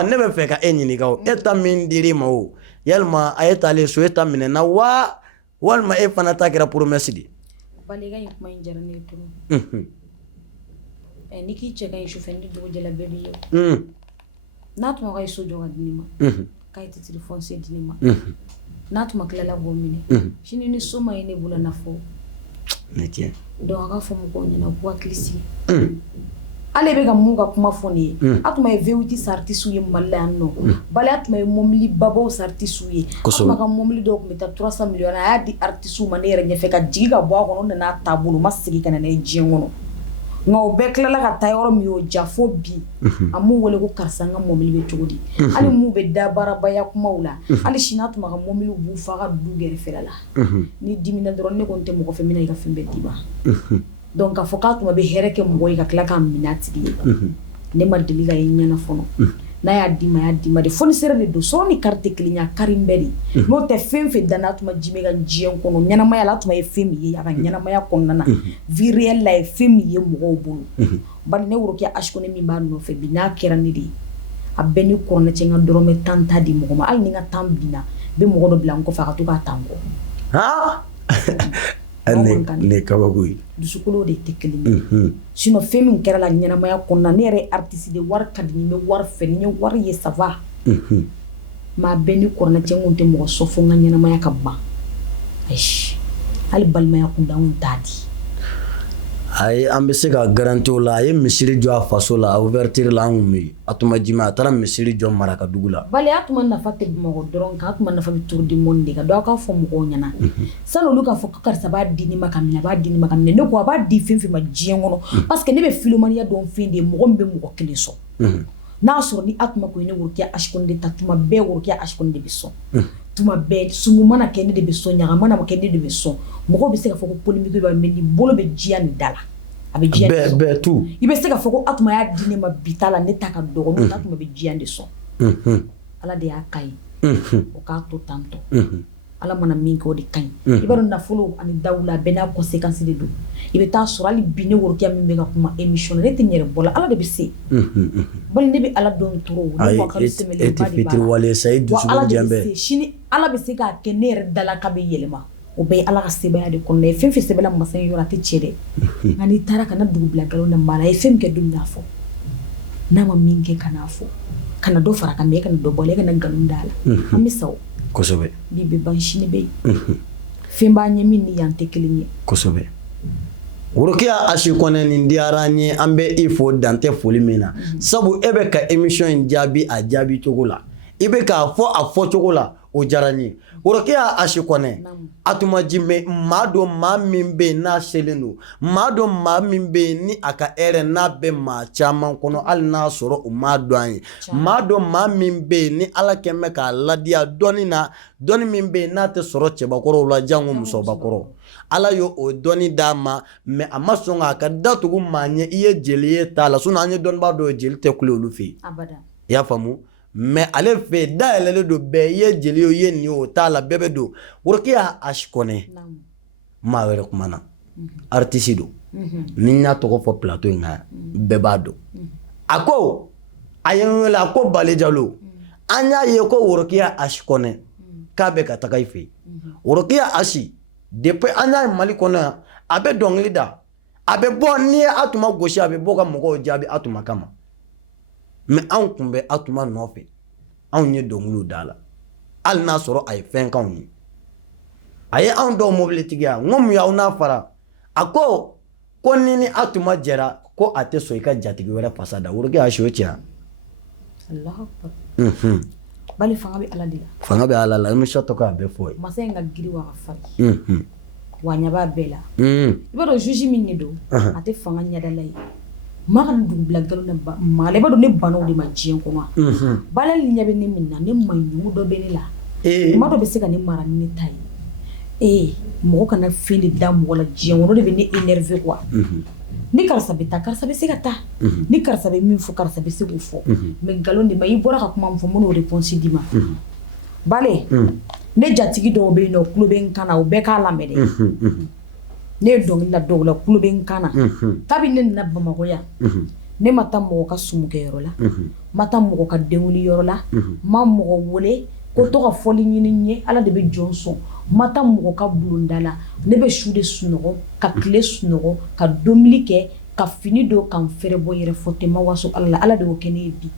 ne bɛ fɛ ka e ɲininka o e ta min dir'i ma o yalima a ye taalen so e ta minɛ na wa walima e fana ta kɛra promesse de baliga in kuma in diyara ne ye turu ni k'i cɛ ka ɲi sufɛ ni dugu jɛla bɛɛ b'i ye n'a tuma ka ye so jɔ ka di ne ma k'a ye titre foncier di ne ma n'a tuma tilala b'o minɛ sini ni so ma ye ne bolo nafɔ donc a ka fɔ mɔgɔw ɲɛna k'u hakili sigi ale bɛ ka mun ka kuma fɔ ne ye Atuma ye V8 sa artiste ye Mali la yan nɔ bali Atuma ye mobili babaw sa artiste ye Atuma ka mobili dɔw tun bɛ taa 300 millions a y'a di artiste ma ne yɛrɛ ɲɛfɛ ka jigi ka bɔ a kɔnɔ nan'a taabolo ma sigi ka na ne diɲɛ kɔnɔ nka o bɛɛ tilala ka taa yɔrɔ min y'o ja fo bi a m'u wele ko karisa n ka mobili bɛ cogo di hali m'u bɛ da baarabaya kumaw la hali sini Atuma ka mobili b'u fa ka du gɛrɛfɛla la ni dimina dɔrɔn ne kɔni tɛ mɔgɔ fɛ mina i ka fɛn bɛɛ d'i ma donc k'a fɔ k'Atuma bɛ hɛrɛ kɛ mɔgɔ ye ka tila k'a minɛ a tigi ye ne ma deli ka ye ɲɛna fɔlɔ n'a y'a d'i ma de fournisseur de don sɔrɔ ni carte tɛ kelen ye a kari bɛɛ de n'o tɛ fɛn fɛn danna Atuma Jime ka diɲɛ kɔnɔ ɲɛnamaya la Atuma ye fɛn min ye a ka ɲɛnamaya kɔnɔna na vie réelle la ye fɛn min ye mɔgɔw bolo bari ne Worokiya Asi Kɔnɛ min b'a nɔfɛ bi n'a kɛra ne de ye a bɛɛ ni kɔrɔnɛ cɛ n ka dɔrɔmɛ 10 ta di mɔgɔ ma hali ni n ka 10 binna n bɛ mɔgɔ dɔ bila n kɔfɛ a ka to k'a ta n kɔ ne kabako ye dusukolo de tɛ kelen ye sinon fɛn min kɛra la ɲɛnamaya kɔnɔna ne yɛrɛ artiste de wari ka di n bɛ wari fɛ ni n ye wari ye ça va maa bɛɛ ni kɔrɔnɛ cɛ n kun tɛ mɔgɔ sɔn fo n ka ɲɛnamaya ka ban ayi hali balimaya kun da n t'a di ayi an bɛ se ka garanti o la a ye misiri jɔ a faso la a ouverture la an kun bɛ yen Atuma Jime a taara misiri jɔ Marakadugu la bali Atuma nafa tɛ Bamakɔ dɔrɔn kan Atuma nafa bɛ tour du monde de kan donc a k'a fɔ mɔgɔw ɲɛna sani olu k'a fɔ ko karisa b'a di ne ma ka minɛ a b'a di ne ma ka minɛ ne ko a b'a di fɛn fɛn ma diɲɛ kɔnɔ parce que ne bɛ filomaniya dɔn fɛn de ye mɔgɔ min bɛ mɔgɔ kelen sɔn n'a sɔrɔ ni Atuma ko ye ne Worokiya Asi Kɔnɛ de ta tuma bɛɛ Worokiya Asi Kɔnɛ de bɛ sɔn tuma bɛɛ sumu mana kɛ ne de bɛ sɔn ɲaga mana kɛ ne de bɛ sɔn mɔgɔw bɛ se ka fɔ ko polémique b'a mais ni bolo bɛ diya nin da la a bɛ diya bɛɛ tout i bɛ se ka fɔ ko Atuma y'a di ne ma bi ta la ne ta ka dɔgɔ n'o Atuma bɛ diya de sɔn Ala de y'a ka ye o k'a to tantɔ Ala mana min kɛ o de ka ɲi i b'a dɔn nafolo ani dawula bɛɛ n'a conséquence de don i bɛ taa sɔrɔ hali bi ne Worokiya min bɛ ka kuma émission na ne tɛ n yɛrɛ bɔ la Ala de bɛ se bali ne bɛ Ala dɔn trop ne ko ka sɛmɛlen ba de b'a la wa Ala de bɛ se sini Ala bɛ se k'a kɛ ne yɛrɛ dala k'a bɛ yɛlɛma o bɛɛ ye Ala ka sebaya de kɔnɔ ye fɛn fɛn sɛbɛnna masa in yɔrɔ a tɛ tiɲɛ dɛ nka n'i taara ka na dugu bila nkalon na maa la a ye fɛn min kɛ don min n'a fɔ n'a ma min kɛ ka n'a fɔ ka na dɔ fara kan mɛ e ka na dɔ bɔ a la e ka na nkalon da la an bɛ sa o kosɛbɛ bi bɛ ban sini bɛ yen fɛn b'a ɲɛ min ni yan tɛ kelen ye kosɛbɛ Worokiya Asi Kɔnɛ nin diyara an ye an bɛ i fo dantɛ foli min na sabu e bɛ ka émission in jaabi a jaabi cogo la i bɛ k'a fɔ a fɔcogo la o diyara n ye Worokiya Asi Kɔnɛ a tun ma jimɛ maa dɔ maa min bɛ yen n'a selen don maa dɔ maa min bɛ yen ni a ka hɛrɛ n'a bɛ maa caman kɔnɔ hali n'a sɔrɔ o maa dɔn an ye maa dɔ maa min bɛ yen ni Ala kɛn bɛ k'a ladiya dɔnni na dɔnni min bɛ yen n'a tɛ sɔrɔ cɛbakɔrɔw la jango musobakɔrɔ Ala y'o dɔnni d'a ma mais a ma sɔn k'a ka datugu maa ɲɛ i ye jeli ye t'a la sinon an ye dɔnnibaa dɔw ye jeli tɛ kule olu fɛ yen i y'a faamu mais ale fɛ dayɛlɛlen don bɛɛ i ye jeli ye o ye nin ye o t'a la bɛɛ bɛ don Worokiya Asi Kɔnɛ maa wɛrɛ kumana artiste don ni n y'a tɔgɔ fɔ plateau in kan bɛɛ b'a dɔn a ko a ye n wele a ko Bale Jalo an y'a ye ko Worokiya Asi Kɔnɛ k'a bɛ ka taga i fɛ yen Worokiya Asi depuis an y'a ye Mali kɔnɔ yan a bɛ dɔnkili da a bɛ bɔ n'i ye Atuma gosi a bɛ bɔ ka mɔgɔw jaabi Atuma kama mais anw tun bɛ Atuma nɔfɛ anw ye dɔnkiliw da la hali n'a sɔrɔ a ye fɛn k'anw ye a ye anw dɔw mobilitigiya n ko mun y'aw n'a fara a ko ni Atuma jɛra ko a tɛ sɔn i ka jatigi wɛrɛ fasa da Worokiya Asi o tiɲɛ Allahu Akbar Bale fanga bɛ Ala de la fanga bɛ Ala la émission tɔgɔ a bɛɛ fɔ ye masa in ka giri wa ka farin wa ɲɛ b'a bɛɛ la i b'a dɔn juge min de don a tɛ fanga ɲɛdala ye maa ka dugu bila nkalon na maa la i b'a dɔn ne banaw de ma diɲɛ kɔnɔ Bale ɲɛ bɛ ne min na ne maɲugu dɔ bɛ ne la maa dɔ bɛ se ka ne mara ni ne ta ye mɔgɔ kana fɛn de da mɔgɔ la diɲɛ kɔnɔ o de bɛ ne énervé quoi ni karisa bɛ taa karisa bɛ se ka taa ni karisa bɛ min fɔ karisa bɛ se k'o fɔ mais nkalon de ma i bɔra ka kuma min fɔ n b'o réponse d'i ma Bale ne jatigi dɔw bɛ yen nɔ tulo bɛ n kan na o bɛɛ k'a lamɛn dɛ ne ye dɔnkili la dɔw la tulo bɛ n kan na kabini ne nana Bamakɔ yan ne ma taa mɔgɔ ka sumukɛyɔrɔ la ma taa mɔgɔ ka denkunliyɔrɔ la ma mɔgɔ wele ko to ka fɔli ɲini n ye Ala de bɛ jɔn sɔn ma taa mɔgɔ ka bulonda la ne bɛ su de sunɔgɔ ka tile sunɔgɔ ka domili kɛ ka fini don ka n fɛrɛ bɔ yɛrɛ fɔ ten ma waso Ala la Ala de y'o kɛ ne ye bi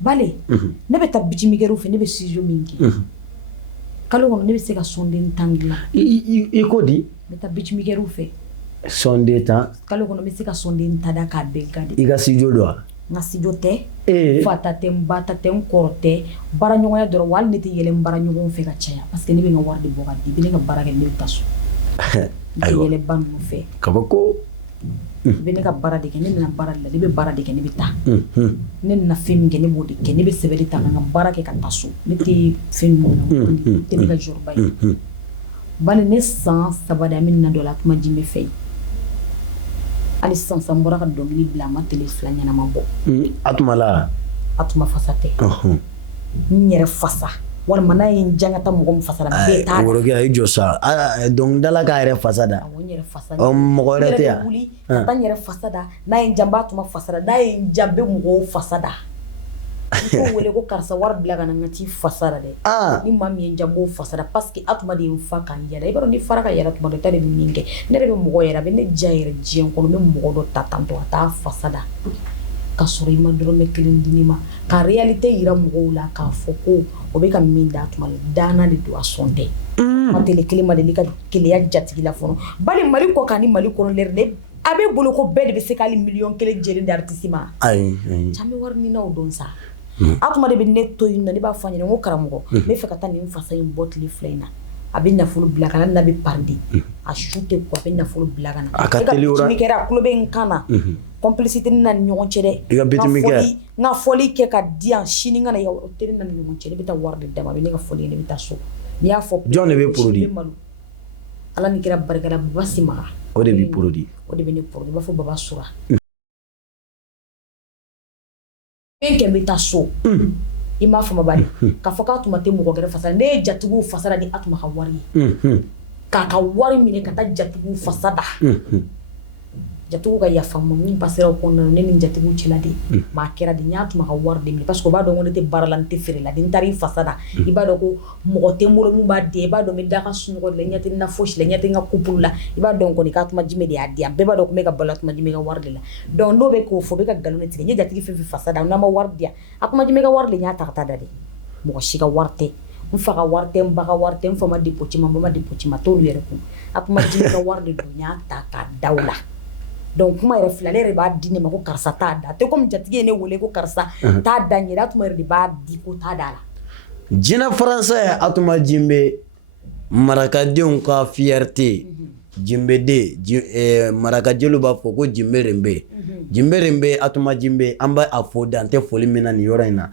Bale ne bɛ taa bijimikɛriw fɛ ne bɛ studio min kɛ kalo kɔnɔ ne bɛ se ka sonden 10 dilan i ko di n bɛ taa bijimikɛriw fɛ sonden 10 kalo kɔnɔ n bɛ se ka sonden 10 da k'a bɛɛ gade i ka studio don wa n ka studio tɛ fa ta tɛ n ba ta tɛ n kɔrɔ tɛ baaraɲɔgɔnya dɔrɔn wa hali ne tɛ yɛlɛ n baaraɲɔgɔnw fɛ ka caya parce que ne bɛ n ka wari de bɔ ka di i bɛ ne ka baara kɛ ne bɛ taa so n tɛ yɛlɛ ba ninnu fɛ kabako i bɛ ne ka baara de kɛ ne nana baara de la ne bɛ baara de kɛ ne bɛ taa ne nana fɛn min kɛ ne b'o de kɛ ne bɛ sɛbɛn de ta ka n ka baara kɛ ka taa so ne tɛ fɛn ninnu na tɛ ne ka jɔyɔrɔba ye Bale ne san 3 de an bɛ na dɔ la Atuma ji bɛ fɛ yen hali sisan n bɔra ka dɔnkili bila a ma tele 2 ɲɛnama bɔ Atuma la Atuma fasa tɛ n yɛrɛ fasa walima n'a ye n jan ka taa mɔgɔ min fasa la bɛɛ t'a Worokiya i jɔ sa dɔnkilidala k'a yɛrɛ fasa da awɔ n yɛrɛ fasa mɔgɔ wɛrɛ tɛ yan n yɛrɛ bɛ wuli ka taa n yɛrɛ fasa da n'a ye n jan n b'a Atuma fasa da n'a ye n jan n bɛ mɔgɔw fasa da i ko wele ko karisa wari bila ka na n ka t'i fasa da dɛ ni maa min ye n jan n b'o fasa da parce que Atuma de ye n fa ka n yɛrɛ i b'a dɔn ni fara ka yɛrɛ tuma dɔ i ta de bɛ min kɛ ne yɛrɛ bɛ mɔgɔ yɛrɛ a bɛ ne diya yɛrɛ diɲɛ kɔnɔ n bɛ mɔgɔ dɔ ta tantɔ ka taa fasa da ka sɔrɔ i ma dɔrɔmɛ 1 di ne ma ka réalité yira mɔgɔw la k'a fɔ ko o bɛ ka min da Atuma la daana de don a sɔn tɛ ma tele kelen ma deli ka keleya jatigi la fɔlɔ Bale Mali kɔ kan ni Mali kɔnɔ lɛri de a bɛ bolo ko bɛɛ de bɛ se k'ale 1 million jɛlen di artiste ma ayi caman bɛ wari ɲini o don sa Atuma de bɛ ne to yen nɔ ne b'a fɔ a ɲɛna n ko karamɔgɔ n bɛ fɛ ka taa nin fasa in bɔ tile 2 in na a bɛ nafolo bila ka na n'a bɛ pardi a su tɛ ko a bɛ nafolo bila ka na a ka teli o la ne ka bitimikɛra a tulo bɛ n kan na complicité ni na ni ɲɔgɔn cɛ dɛ i ka bitimikɛ n ka fɔli kɛ ka di yan sini n ka na o teri na ni ɲɔgɔn cɛ ne bɛ taa wari de d'a ma a bɛ ne ka fɔli kɛ ne bɛ taa so n'i y'a fɔ jɔn de bɛ produit Ala ni kira barikala Baba Simara o de bɛ produit o de bɛ ne produit i b'a fɔ Baba Sura fɛn kɛ n bɛ taa so i m'a fɔ ma Bale k'a fɔ k'Atuma tɛ mɔgɔ gɛrɛ fasa ne ye jatigiw fasa da ni Atuma ka wari ye k'a ka wari minɛ ka taa jatigiw fasa da jatigiw ka yafa ma min passer o kɔnɔna ne ni jatigiw cɛla de maa kɛra de n y'a Atuma ka wari de minɛ parce que o b'a dɔn ko ne tɛ baara la n tɛ feere la ni n taara i fasa da i b'a dɔn ko mɔgɔ tɛ n bolo min b'a di i b'a dɔn n bɛ da ka sunɔgɔ de la ɲɛ tɛ n na fosi la ɲɛ tɛ n ka couple la i b'a dɔn kɔni k'Atuma Jime de y'a di yan bɛɛ b'a dɔn ko n bɛ ka balo Atuma Jime ka wari de la donc n'o bɛ k'o fɔ o bɛ ka nkalon de tigɛ n ye jatigi fɛn fɛn fasa da n'a ma wari di yan Atuma Jime ka wari de n y'a ta ka taa da de mɔgɔ si ka wari tɛ n fa ka wari tɛ n ba ka wari tɛ n fa ma dépôt ci ma n ba ma dépôt ci ma t'olu yɛrɛ kun Atuma Jime ka wari de don n y'a ta k'a da o la donc kuma yɛrɛ filɛ ale yɛrɛ b'a di ne ma ko karisa t'a da tɛ comme jatigi ye ne wele ko karisa t'a da n yɛrɛ Atuma yɛrɛ de b'a di ko t'a da la jinɛ français Atuma Jimbe marakadenw ka fierté Jimbe de maraka jeliw b'a fɔ ko Jimbe Rembe Jimbe Rembe Atuma Jimbe an b'a fo dan tɛ foli min na nin yɔrɔ in na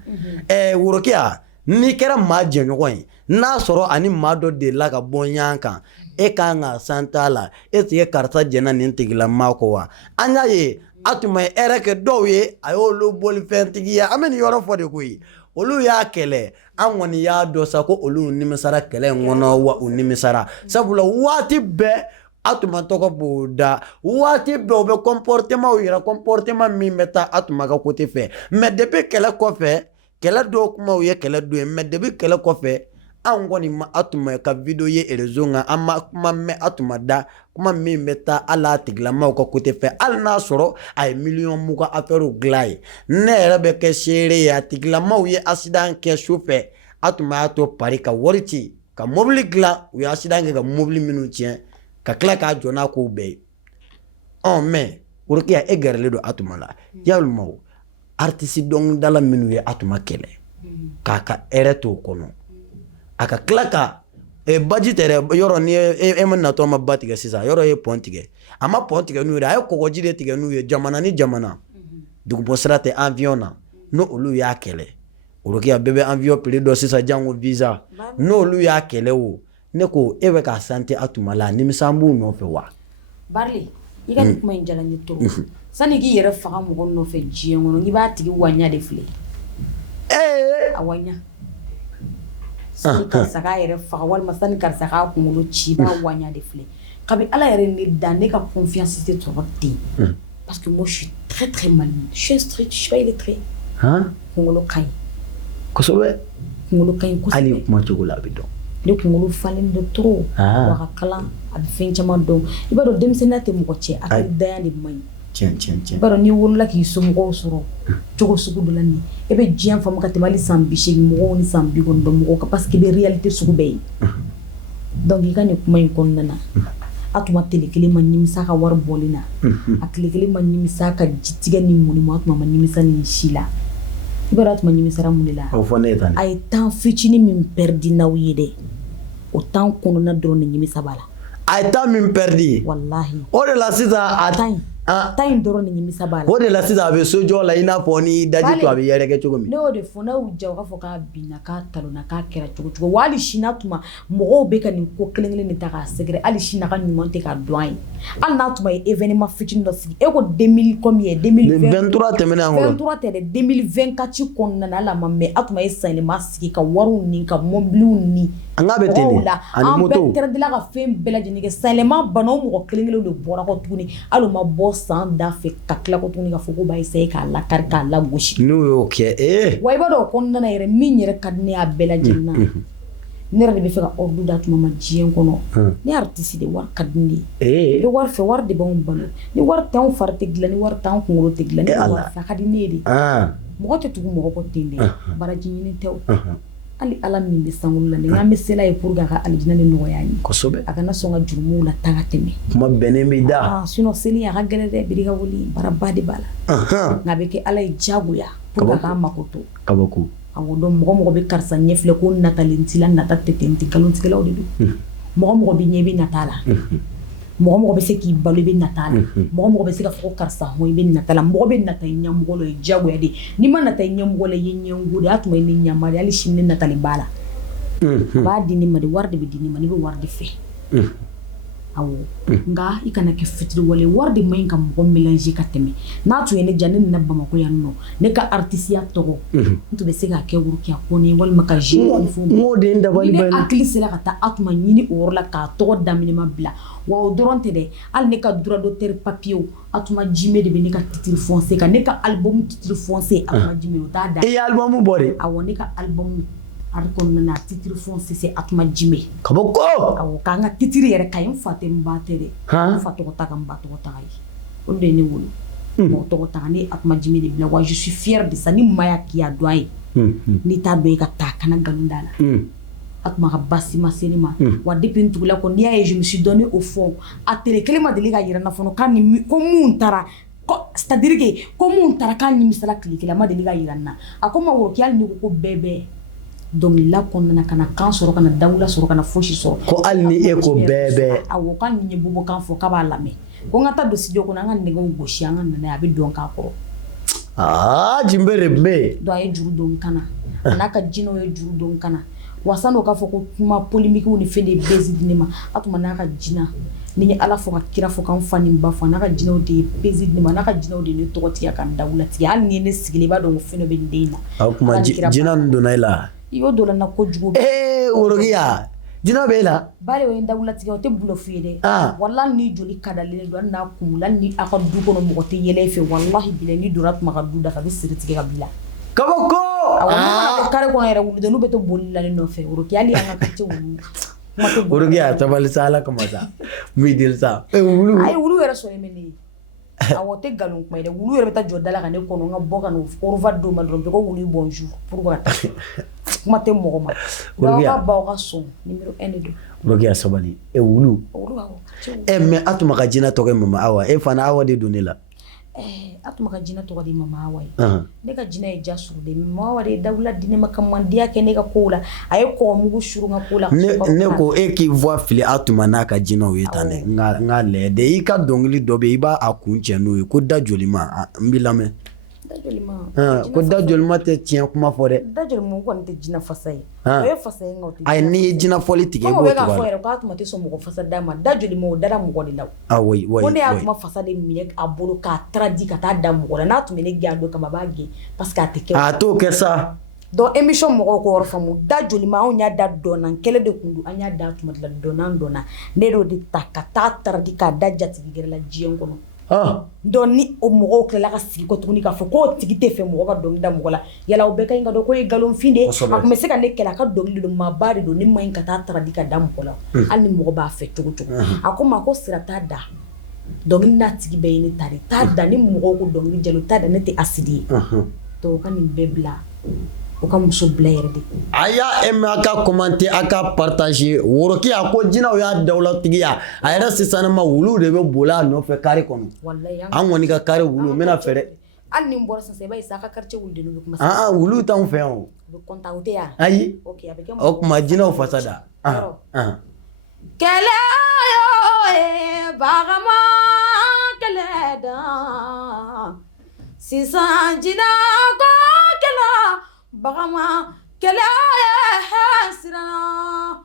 Worokiya n'i kɛra maa jɛɲɔgɔn ye n'a sɔrɔ ani maa dɔ delila ka bɔ ɲɔgɔn kan e kan ka san t'a la est-ce que karisa jɛnna nin tigilamaa kɔ wa an y'a ye Atuma ye hɛrɛ kɛ dɔw ye a y'olu bolifɛntigiya an bɛ nin yɔrɔ fɔ de koyi olu y'a kɛlɛ an kɔni y'a dɔn sa ko olu nimisara kɛlɛ in kɔnɔ wa u nimisara sabula waati bɛɛ Atuma tɔgɔ b'o da waati bɛɛ u bɛ comportement yira comportement min bɛ taa Atuma ka côté fɛ mais depuis kɛlɛ kɔfɛ kɛlɛ dɔw kuma u ye kɛlɛ dɔ ye mais depuis kɛlɛ kɔfɛ an kɔni ma Atuma ka video ye réseau kan an ma kuma mɛn Atuma da kuma min bɛ taa ala tigilamaw ka côté fɛ hali n'a sɔrɔ a ye million mugan affaire dilan ye ne yɛrɛ bɛ kɛ seere ye a tigilamaw ye accident kɛ su fɛ Atuma y'a to Paris ka wari ci ka mobili dilan u ye accident kɛ ka mobili minnu tiɲɛ ka tila k'a jɔ n'a kow bɛɛ ye mais Worokiya e gɛrɛlen don Atuma la yalima artiste dɔnkilidala minnu ye Atuma kɛlɛ k'a ka hɛrɛ to o kɔnɔ a ka tila ka baji tɛ dɛ yɔrɔ ni e ma natɔ ma ba tigɛ sisan yɔrɔ ye pɔn tigɛ a ma pɔn tigɛ n'u ye a ye kɔgɔji de tigɛ n'u ye jamana ni jamana dugubɔ sira tɛ avion na n'o olu y'a kɛlɛ Worokiya bɛɛ bɛ avion prix dɔ sisan jango visa n'olu y'a kɛlɛ o ne ko e bɛ ka santé Atuma la nimisa b'u nɔfɛ wa Barli i ka nin kuma in jala n ye trop sani k'i yɛrɛ faga mɔgɔ nɔfɛ diɲɛ kɔnɔ i b'a tigi waɲa de filɛ a waɲa sani karisa k'a yɛrɛ faga walima sani karisa k'a kunkolo ci i b'a waɲa de filɛ kabi ala yɛrɛ ne dan ne ka confiance tɛ sɔrɔ ten parce que moi je suis très très mal je suis strict je suis pas illettré kunkolo ka ɲi kosɛbɛ kunkolo ka ɲi kosɛbɛ hali kuma cogo la a bɛ dɔn ne kunkolo falen de trop wa ka kalan a bɛ fɛn caman dɔn i b'a dɔn denmisɛnninya tɛ mɔgɔ cɛ a ka daya de man ɲi i b'a dɔn n'i wolola k'i somɔgɔw sɔrɔ cogo sugu dɔ la nin e bɛ diɲɛ faamu ka tɛmɛ hali san 80 mɔgɔw ni san 90 mɔgɔw kan parce que i bɛ réalité sugu bɛɛ ye donc i ka nin kuma in kɔnɔna na Atuma tile kelen ma nimisa ka wari bɔli na a tile kelen ma nimisa ka jitigɛ ni muni ma Atuma ma nimisa ni si la i b'a dɔn Atuma nimisara mun de la a ye temps fitinin min perdi n'aw ye dɛ o temps kɔnɔna dɔrɔn de nimisa b'a la a ye temps min perdi wallahi o de la sisan a temps in dɔrɔn de nimisa b'a la o de la sisan a bɛ sojɔ la i n'a fɔ ni daji to a bɛ yɛrɛkɛ cogo min ne y'o de fɔ n'a y'u diya u k'a fɔ k'a binna k'a talonna k'a kɛra cogo cogo wa hali sini Atuma mɔgɔw bɛ ka nin ko kelen kelen de ta k'a sɛgɛrɛ hali sini a ka ɲuman tɛ k'a dɔn an ye hali n'a Atuma ye événement fitinin dɔ sigi e ko 2000 combien ye 2023 tɛmɛnen an kɔrɔ 23 tɛ dɛ 2024 kɔnɔna na hali a ma mɛn Atuma ye sayɛlɛma sigi ka wariw ni ka mobiliw ni an k'a bɛ ten de ani moto an bɛɛ tɛrɛdila ka fɛn bɛɛ lajɛlen kɛ sayɛlɛma bana o mɔgɔ kelen kelen de bɔra kɔ tuguni hali o ma bɔ san da fɛ ka tila kɔ tuguni ka fɔ ko b'a essayer k'a lakari k'a lagosi n'u y'o kɛ wa i b'a dɔn o kɔnɔna na yɛrɛ min yɛrɛ ka di ne y'a bɛɛ lajɛlen na ne yɛrɛ de bɛ fɛ ka ordre d'a Atuma ma diɲɛ kɔnɔ ne ye artiste de wari ka di ne ye i bɛ wari fɛ wari de b'anw balo ni wari t'anw fari tɛ dilan ni wari t'anw kunkolo tɛ dilan ne bɛ wari fɛ a ka di ne ye de mɔgɔ tɛ tugu mɔgɔ kɔ ten dɛ baraji ɲini tɛ o hali ala min bɛ sankolo la n'an bɛ sela ye pour que a ka alijinɛ de nɔgɔya an ye kosɛbɛ a kana sɔn ka jurumuw la taa ka tɛmɛ kuma bɛnnen bɛ da sinon seli a ka gɛlɛn dɛ birika wuli baraba de b'a la nka a bɛ kɛ ala ye diyagoya pour que a k'a mako to kabako awɔ donc mɔgɔ bɛ karisa ɲɛ filɛ ko natalen t'i la nata tɛ ten ten nkalontigɛlaw de don mɔgɔ bɛ ɲɛ i bɛ nata la mɔgɔ bɛ se k'i balo i bɛ nata la mɔgɔ bɛ se ka fɔ ko karisa hɔn i bɛ nata la mɔgɔ bɛ nata i ɲɛmɔgɔ la o ye diyagoya de n'i ma nata i ɲɛmɔgɔ la i ye ɲɛngo de Atuma ye ne ɲamari hali sini ne natali b'a la a b'a di ne ma de wari de bɛ di ne ma ne bɛ wari de fɛ awɔ nka i kana kɛ fitiriwale wari de ma ɲi ka mɔgɔ mélanger ka tɛmɛ n'a tun ye ne diya ne nana Bamakɔ yan nɔ ne ka artisiya tɔgɔ n tun bɛ se k'a kɛ Worokiya Kone walima ka gérer fo m'o de dabali ni ne hakili sera ka taa Atuma ɲini o yɔrɔ la k'a tɔgɔ daminɛ ma bila wa o dɔrɔn tɛ dɛ hali ne ka droit d'auteur papier Atuma Jime de bɛ ne ka titre foncé kan ne ka album titre foncé Atuma Jime o t'a da e ye album bɔ de awɔ ne ka album ari kɔnɔna na titre foncé c'est Atuma Jime kabako awɔ k'an ka titre yɛrɛ ka ɲi n fa tɛ n ba tɛ dɛ n fa tɔgɔ ta ka n ba tɔgɔ ta ka ye olu de ye ne wolo mɔgɔ tɔgɔ ta ka ne Atuma Jime de bila wa je suis fière de ça ni maa y'a k'i y'a dɔn a ye n'i t'a dɔn i ka taa kana nkalon d'a la Atuma ka basi ma se ne ma wa depuis n tugula kɔ n'i y'a ye je me suis donné au fond a télé kelen ma deli ka yɛrɛ n na fɔlɔ k'a ni ko mun taara c'est-à-dire que ko mun taara k'a nimisala tile kelen a ma deli ka yɛrɛ n na a ko n ma Worokiya hali n'i ko ko bɛɛ dɔnkilila kɔnɔna kana kan sɔrɔ kana dawula sɔrɔ kana fosi sɔrɔ ko hali ni e ko bɛɛ awɔ kan ni bobo kan fɔ k'a b'a lamɛn ko n ka taa don studio kɔnɔ an ka nɛgɛw gosi an ka nana a bɛ dɔn k'a kɔrɔ jimbere be donc a ye juru don kana a n'a ka jinɛw ye juru don kana wa san'o k'a fɔ ko kuma polémiquew ni fɛn de bezi di ne ma a tuma n'a ka jina ni ye ala fɔ ka kira fɔ k'an fa ni ba fɔ n'a ka jinɛw de ye bezi di ne ma n'a ka jinɛw de ye ne tɔgɔ tigɛ ka n dawula tigɛ hali ni ye ne sigilen i b'a dɔn ko fɛn dɔ bɛ n den na o kuma jina ninnu donna i la i y'o donna n na kojugu worokiya jina b'e la bari o ye n dawula tigɛ o tɛ bulo f'i ye dɛ wallahi ni joli kadalen don hali n'a kumula ni a ka du kɔnɔ mɔgɔ tɛ yɛlɛ i fɛ wallahi bilahi ni donna tuma ka du da ka bɛ siri tigɛ ka bila kabako awɔ kare kɔnɔ yɛrɛ wuli n'u bɛ to boli la ne nɔfɛ worokiya hali an ka quartier wulu worokiya tabali sa ala kama sa mi dil sa wulu ayi wulu yɛrɛ sɔrɔ mɛ ne awɔ tɛ galon kuma ye dɛ wulu yɛrɛ bɛ taa jɔ da la ka ne kɔnɔ n ka bɔ ka n'o korova d'o ma dɔrɔn bɛɛ ko wulu bonjour pour ka taa kuma tɛ mɔgɔ ma donc ka baw ka sɔn numéro 1 de don worokiya sabali wulu mais a tuma ka jina tɔgɔ mama awa e fana awa de don ne la a tuma ka jinɛ tɔgɔ di mama awa ye ne ka jinɛ ye ja suru de mama awa de ye dawula di ne ma ka mandiya kɛ ne ka kow la a ye kɔgɔmugu suru n ka ko la ne ko e k'i voix fili a tuma n'a ka jinɛw ye tan dɛ n ka lajɛ de i ka dɔnkili dɔ bɛ yen i b'a kun cɛ n'o ye ko da jolima n b'i lamɛn ko da jolima tɛ tiɲɛ kuma fɔ dɛ da jolima o kɔni tɛ jinɛ fasa ye o ye fasa ye nka o tɛ ayi n'i ye jinɛ fɔli tigɛ i b'o tɔgɔ la k'o bɛ k'a fɔ yɛrɛ k'a tuma tɛ sɔn mɔgɔ fasa da ma da jolima o dara mɔgɔ de la ko ne y'a tuma fasa de minɛ a bolo k'a tradi ka taa da mɔgɔ la n'a tun bɛ ne gɛn a don kama a b'a gɛn parce que a tɛ kɛ a t'o kɛ sa donc émission mɔgɔw ko yɔrɔ faamu da jolima anw y'a da dɔnna kɛlɛ de kun don an y'a da tuma de la dɔnna ne y'o de ta ka taa tradi k'a da jatigi gɛrɛ la diɲɛ kɔnɔ donc ni o mɔgɔw tilala ka sigi kɔ tuguni k'a fɔ k'o tigi tɛ fɛ mɔgɔ ka dɔnkili da mɔgɔ la yala o bɛɛ ka ɲi ka dɔn k'o ye nkalonfin de ye a tun bɛ se ka ne kɛlɛ a ka dɔnkili don maaba de don ne ma ɲi ka taa tradi ka da mɔgɔ la hali ni mɔgɔ b'a fɛ cogo cogo a ko ma ko sira t'a da dɔnkili n'a tigi bɛɛ ye ne ta de t'a da ni mɔgɔw ko dɔnkili jalo t'a da ne tɛ asidi ye donc o ka nin bɛɛ bila o ka muso bila yɛrɛ de a y'a aimé a ka commenter a ka partager worokiya ko jinɛw y'a dawula tigiya a yɛrɛ sisan ma wulu de bɛ boli a nɔfɛ carré kɔnɔ an kɔni ka carré wulu n bɛna fɛ dɛ hali ni n bɔra sisan i b'a ye sa a ka quartier wulu de n'u bɛ kuma sisan wulu t'anw fɛ yan o u bɛ content o tɛ yan ayi ok a bɛ kɛ o tuma jinɛw fasa da kɛlɛ ye bagama kɛlɛ da sisan jinɛ ko kɛlɛ bagama kɛlɛ ye siran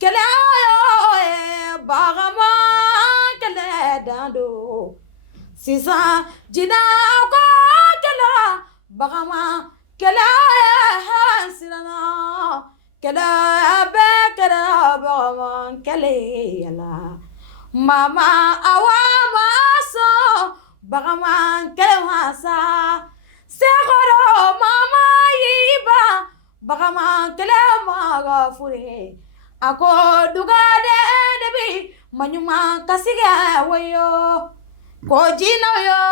kɛlɛ ye bagama kɛlɛ dan do sisan jinɛ ko kɛlɛ bagama kɛlɛ ye siran kɛlɛ bɛ kɛlɛ bagama kɛlɛ yala mama awa ma sɔn bagama kɛlɛ ma sa sekɔrɔ mama yiba bagama kɛlɛ ma ka fure a ko dugade de bi maɲuman kasigi wayo ko jinɛw yo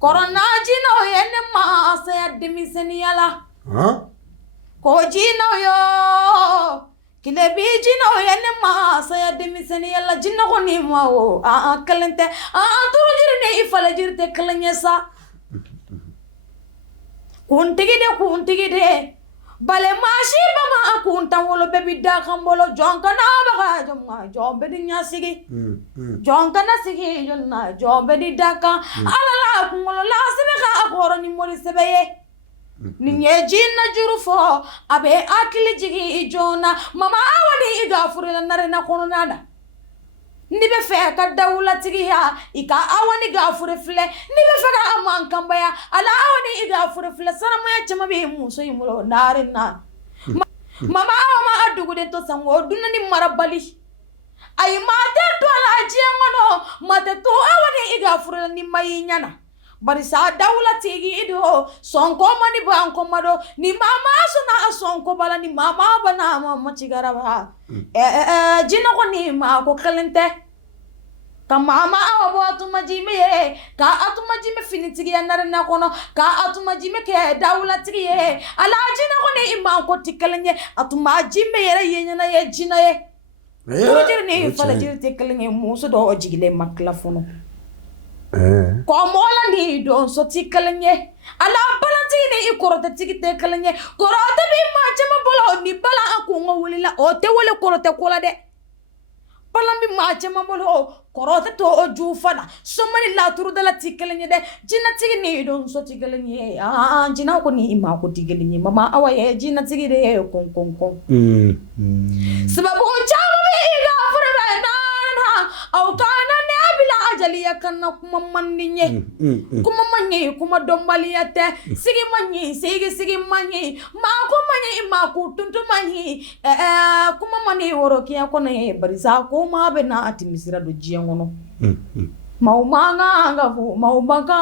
kɔrɔna jinɛw ye ne ma saya denmisɛnniya la ko jinɛw yo kilebi jinɛw ye ne ma saya denmisɛnniya la jinɛ kɔni ma o kelen tɛ turu jiri ni i falen jiri tɛ kelen ye sa kuntigi de bale maasi bama kuntan wolo bɛɛ bi da kan bolo jɔn kana baga jɔn bɛɛ di ɲasigi jɔn kana sigi jɔn bɛɛ di da kan ala la kunkolo la sɛbɛ ka kɔrɔ ni mori sɛbɛ ye nin ye jinɛ juru fɔ a bɛ hakili jigi joona mama awa ni i ka furula narena kɔnɔna na ni bɛ fɛ ka dawulatigiya i ka awa ni ka fure filɛ ni bɛ fɛ ka mankanbaya ala awa ni i ka fure filɛ saramaya caman bɛ muso in bolo narena mama awa ma a duguden to sango dunna ni marabali ayi maa tɛ to a la diɲɛ kɔnɔ maa tɛ to awa ni i ka furula ni ma y'i ɲɛna barisa dawulatigi do sonko mani banko mado ni mama suna sonko bala ni mama bana mama cigaraba jina ko ni ma ko kalente ka mama awo atuma jime ye ka atuma jime finitigi ya narena kono ka atuma jime ke dawulatigi ye ala jina ko ni ma ko tikalenye atuma jime yere yenyana ye jina ye turujiri ni fala jiri tikalenye muso do jigile maklafono ko mola ni don so ti kalenye ala balanti tigi ni korote tigi te kelenye korote bi ma chama bolo ni bala ko ngolila o te wole korote kola de bala bi ma chama bolo korote to o jufana somani la turu dala tikelenye de jina tigi ni don so tikelenye jina ko ni ma ko tikelenye mama awaye jina tigi de kon sababu chama bi ga fura na au kana ne abila ajali yakana kuma mandinye kuma manye kuma dombaliyate sigi manye sigi manye ma ko tuntu manye kuma mani woroki yakona e barisa kuma bena atimisira do jiangono maumanga ngafu maumanga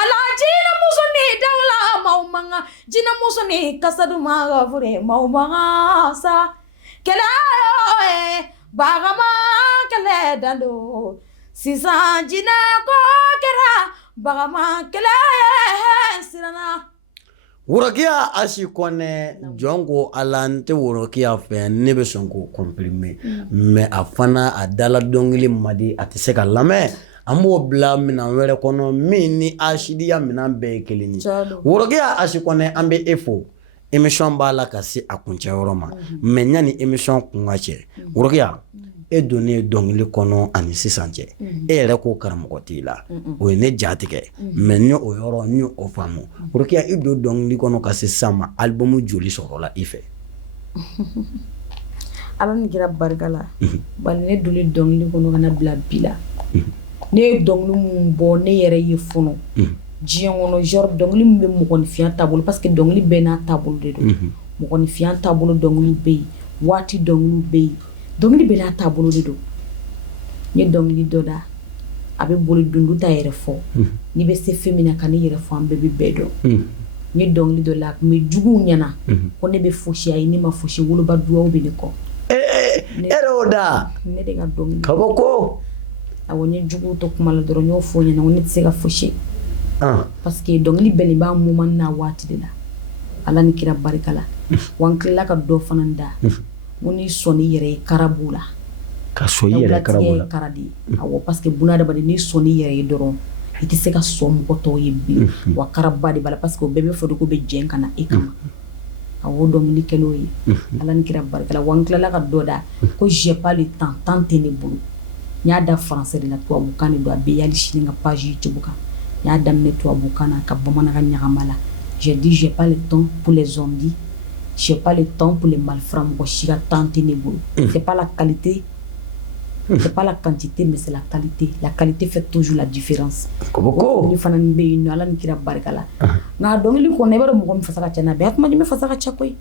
ala jina musoni dawla maumanga jina musoni kasadu maga fure maumanga sa kela bagama kele dando sisan jina ko kera bagama kele sirana worokiya asi kone jongo alante worokiya fe ne be son ko comprimer mais a fana a dala dongili madi a tɛ se ka lamɛn an b'o bila minan wɛrɛ kɔnɔ min ni asidiya minan bɛɛ ye kelen ye worokiya asi kone an bɛ e fo émission b'a la ka se a kuncɛ yɔrɔ ma mais ɲani émission kun ka cɛ worokiya e donnen dɔnkili kɔnɔ ani sisan cɛ e yɛrɛ ko karamɔgɔ t'i la o ye ne jatigɛ mais ni o yɔrɔ ni o faamu worokiya i don dɔnkili kɔnɔ ka se sisan ma album joli sɔrɔla i fɛ ala ni kira barika la bari ne doli dɔnkili kɔnɔ kana bila bi la ne ye dɔnkili mun bɔ ne yɛrɛ ye fɔlɔ diɲɛ kɔnɔ genre dɔnkili min bɛ mɔgɔninfinya taabolo parce que dɔnkili bɛɛ n'a taabolo de don mɔgɔninfinya taabolo dɔnkili bɛ yen waati dɔnkili bɛ yen dɔnkili bɛɛ n'a taabolo de don n ye dɔnkili dɔ da a bɛ boli dundu ta yɛrɛ fɔ n'i bɛ se fɛn min na ka ne yɛrɛ fɔ an bɛɛ bɛ bɛɛ dɔn n ye dɔnkili dɔ la a tun bɛ juguw ɲɛna ko ne bɛ fosi ayi ne ma fosi woloba duwawu bɛ ne kɔ e yɛrɛ o da ne de ka dɔnkili ka bɔ ko awɔ n ye juguw to kuma la dɔrɔn n y'o fɔ ɲɛna ko ne tɛ se ka fosi parce que dɔnkili bɛɛ de b'a moment n'a waati de la ala ni kira barika la wa n tilala ka dɔ fana da ko n'i sɔnni yɛrɛ ye kara b'u la ka sɔn i yɛrɛ kara b'u la kara de awɔ parce que bunadamaden n'i sɔnni yɛrɛ ye dɔrɔn i tɛ se ka sɔn mɔgɔ tɔw ye bilen wa karaba de b'a la parce que o bɛɛ bɛ fɔ de ko bɛ jɛn ka na e kama awɔ dɔnkili kɛl'o ye ala ni kira barika la wa n tilala ka dɔ da ko j'ai pas le temps temps tɛ ne bolo n y'a da français de la tubabukan de don a bɛ ye hali sini n ka page YouTube kan n y'a daminɛ tubabukan na ka bamanankan ɲagama la j'ai dit j'ai pas le temps pour les zombies j'ai pas le temps pour les malfrats mɔgɔ si ka temps tɛ ne bolo c'est pas la qualité c'est pas la quantité mais c'est la qualité fait toujours la différence ko ni fana ni bɛ yen nɔ ala ni kira barika la nka dɔnkili kɔnɔ i b'a dɔn mɔgɔ min fasa ka ca n'a bɛɛ a tuma jumɛn fasa ka ca koyi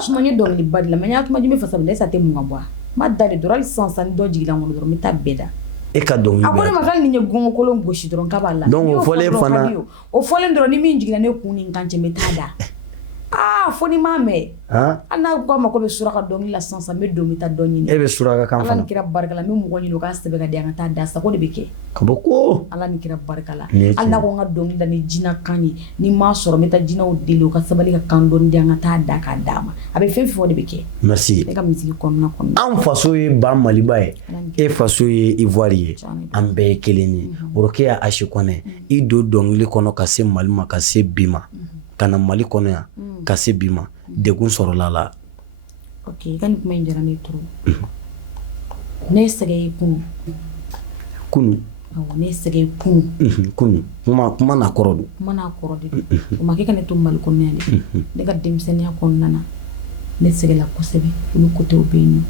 suma n ye dɔnkili ba de la mais n y'a tuma jumɛn fasa minɛ est-ce que a tɛ mun ka bɔ a n b'a da de dɔrɔn hali sisan ni dɔ jigila n kɔnɔ dɔrɔn n bɛ taa bɛɛ da e ka dɔnkili a ko ne ma k'ale ni ye gɔngɔ kolon gosi dɔrɔn k'a b'a la donc o fɔlen fana o fɔlen dɔrɔn ni min jiginna ne kun ni n kan cɛ n bɛ taa da fo ni m'a mɛn hali n'a ko a ma ko bɛ suraka dɔnkili la sisan n bɛ don n bɛ taa dɔ ɲini e bɛ suraka kan fana ala ni kira barika la n bɛ mɔgɔ ɲini o k'a sɛbɛn ka di an ka taa da sago de bɛ kɛ ka bɔ ko ala ni kira barika la hali n'a ko n ka dɔnkili da ni jinɛ kan ye ni n m'a sɔrɔ n bɛ taa jinɛw deli o ka sabali ka kan dɔɔni di an ka taa da k'a d'a ma a bɛ fɛn fɛn o de bɛ kɛ merci ne ka misiri kɔnɔna an faso ye ba maliba ye e faso ye ivoire ye an bɛɛ ye kelen ye worokiya asi kɔnɛ i don dɔnkili kɔnɔ ka se mali ma ka se bi ma ka na mali kɔnɔ yan ka se bi ma degun sɔrɔla la ok ka nin kuma in diyara ne ye trop ne ye sɛgɛ ye kunu awɔ ne ye sɛgɛ ye kunu kuma n'a kɔrɔ don kuma n'a kɔrɔ de don o ma kɛ ka ne to mali kɔnɔ yan dɛ ne ka denmisɛnniya kɔnɔna na ne sɛgɛla kosɛbɛ olu kotew bɛ yen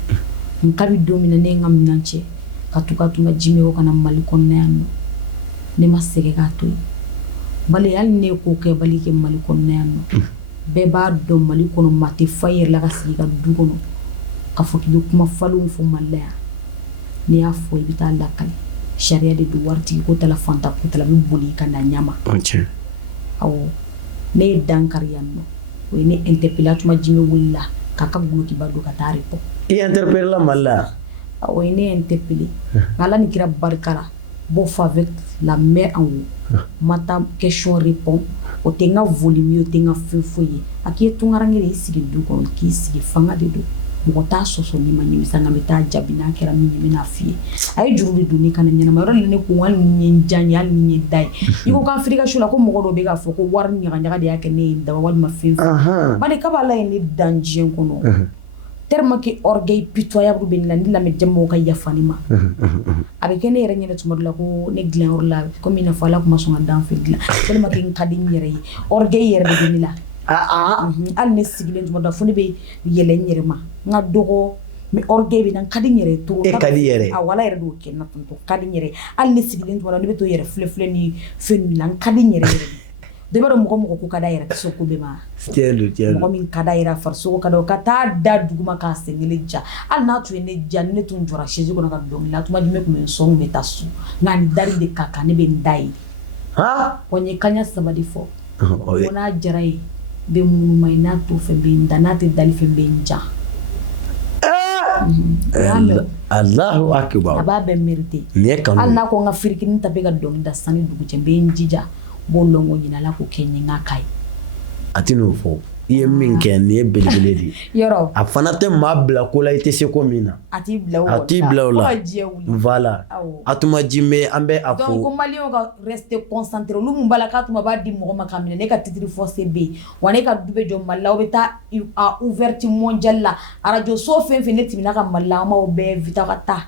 nɔ n ka bi don min na ne ye n ka minan cɛ ka to ka tun ka ji min o ka na mali kɔnɔna yan nɔ ne ma sɛgɛ k'a to yen bali hali ne ye ko kɛ bali kɛ mali kɔnɔna yan nɔ bɛɛ b'a dɔn mali kɔnɔ maa tɛ fa i yɛrɛ la ka sigi ka du kɔnɔ ka fɔ k'i bɛ kuma falenw fɔ mali la yan n'i y'a fɔ i bɛ taa lakali sariya de don waritigi ko tala fanta ko tala bɛ boli ka na ɲama awɔ ne ye dankari yan nɔ o ye ne interpellé tuma jimi wulila k'a ka gulokiba don ka taa report i interpellé la mali la o ye ne interpellé nka ala ni kira barika la bɔ fɔ avec la main en haut ma taa question répond o tɛ n ka volume ye o tɛ n ka fɛn foyi ye a k'i ye tunkarange de y'i sigi du kɔnɔ k'i sigi fanga de don mɔgɔ t'a sɔsɔ ni ma nimisa nka n bɛ taa jaabi n'a kɛra min ye n bɛna f'i ye a ye juru de don ne kana ɲɛnama yɔrɔ ne ko hali ni ye n diya ye hali ni ye da ye i ko k'Afirika su la ko mɔgɔ dɔw bɛ k'a fɔ ko wari ɲagaɲaga de y'a kɛ ne ye daba walima fɛn fɛn bari k'a b'a la ye ne dan diɲɛ kɔnɔ tellement que orgueil pitoyable bɛ ne la ni lamɛnjɛ mɔgɔw ka yafa ne ma a bɛ kɛ ne yɛrɛ ɲɛna tuma dɔ la ko ne dilanyɔrɔ la komi i n'a fɔ Ala tun ma sɔn ka dan fɛ dilan tellement que n ka di n yɛrɛ ye orgueil yɛrɛ de bɛ ne la hali ne sigilen tuma dɔ la fo ne bɛ yɛlɛ n yɛrɛ ma n ka dɔgɔ mais orgueil bɛ na n ka di n yɛrɛ ye trop e ka di yɛrɛ Ala yɛrɛ de y'o kɛ n na tonton ka di n yɛrɛ hali ne sigilen tuma dɔ la ne bɛ to yɛrɛ filɛ ni fɛn ninnu la n ka di n yɛrɛ yɛrɛ de b'a dɔn mɔgɔ ko ka d'a yɛrɛ tɛ se ko bɛɛ ma mɔgɔ min ka d'a yɛrɛ farisogo ka d'a ka taa da duguma k'a senkelen ja hali n'a tun ye ne ja ni ne tun jɔra chaise kɔnɔ ka dɔnkili la tuma jumɛn tun bɛ n sɔn n bɛ taa so nka ni dari de ka kan ne bɛ n da ye wa n ye kaɲa 3 de fɔ ko n'a diyara ye n bɛ munuma ye n'a t'o fɛ n bɛ n da n'a tɛ dali fɛ n bɛ n ja Allahu akbar a b'a bɛɛ mérité hali n'a ko n ka firikini ta bɛ ka dɔnkili da sanni dugu cɛ n bɛ n jija b'o lɔngo ɲina Ala k'o kɛ n ye n k'a ka ye a tɛ n'o fɔ i ye min kɛ nin ye belebele de ye yɔrɔ a fana tɛ maa bila ko la i tɛ se ko min na a t'i bila o la voilà a tuma ji mɛ an bɛ a fɔ donc ko maliyɛnw ka rester concentré olu mun b'a la k'a tuma b'a di mɔgɔ ma k'a minɛ ne ka titre fossé bɛ yen wa ne ka du bɛ jɔ Mali la aw bɛ taa a ouverture mondiale la radio so fɛn fɛn ne tɛmɛna ka Mali la an b'aw bɛɛ invité ka taa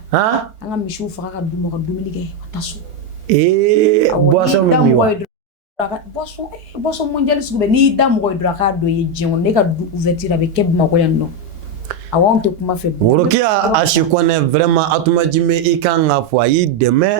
an ka misiw faga ka d'u ma ka dumuni kɛ ka taa so boisson min bɛ wa boisson mondiale sugu bɛɛ n'i da mɔgɔ ye dɔrɔn a k'a dɔn i ye diɲɛ kɔnɔ ne ka du ouverture a bɛ kɛ Bamakɔ yan nɔ awɔ anw tɛ kuma fɛ Worokiya Ashikone vraiment atuma jime i kan ka fɔ a y'i dɛmɛ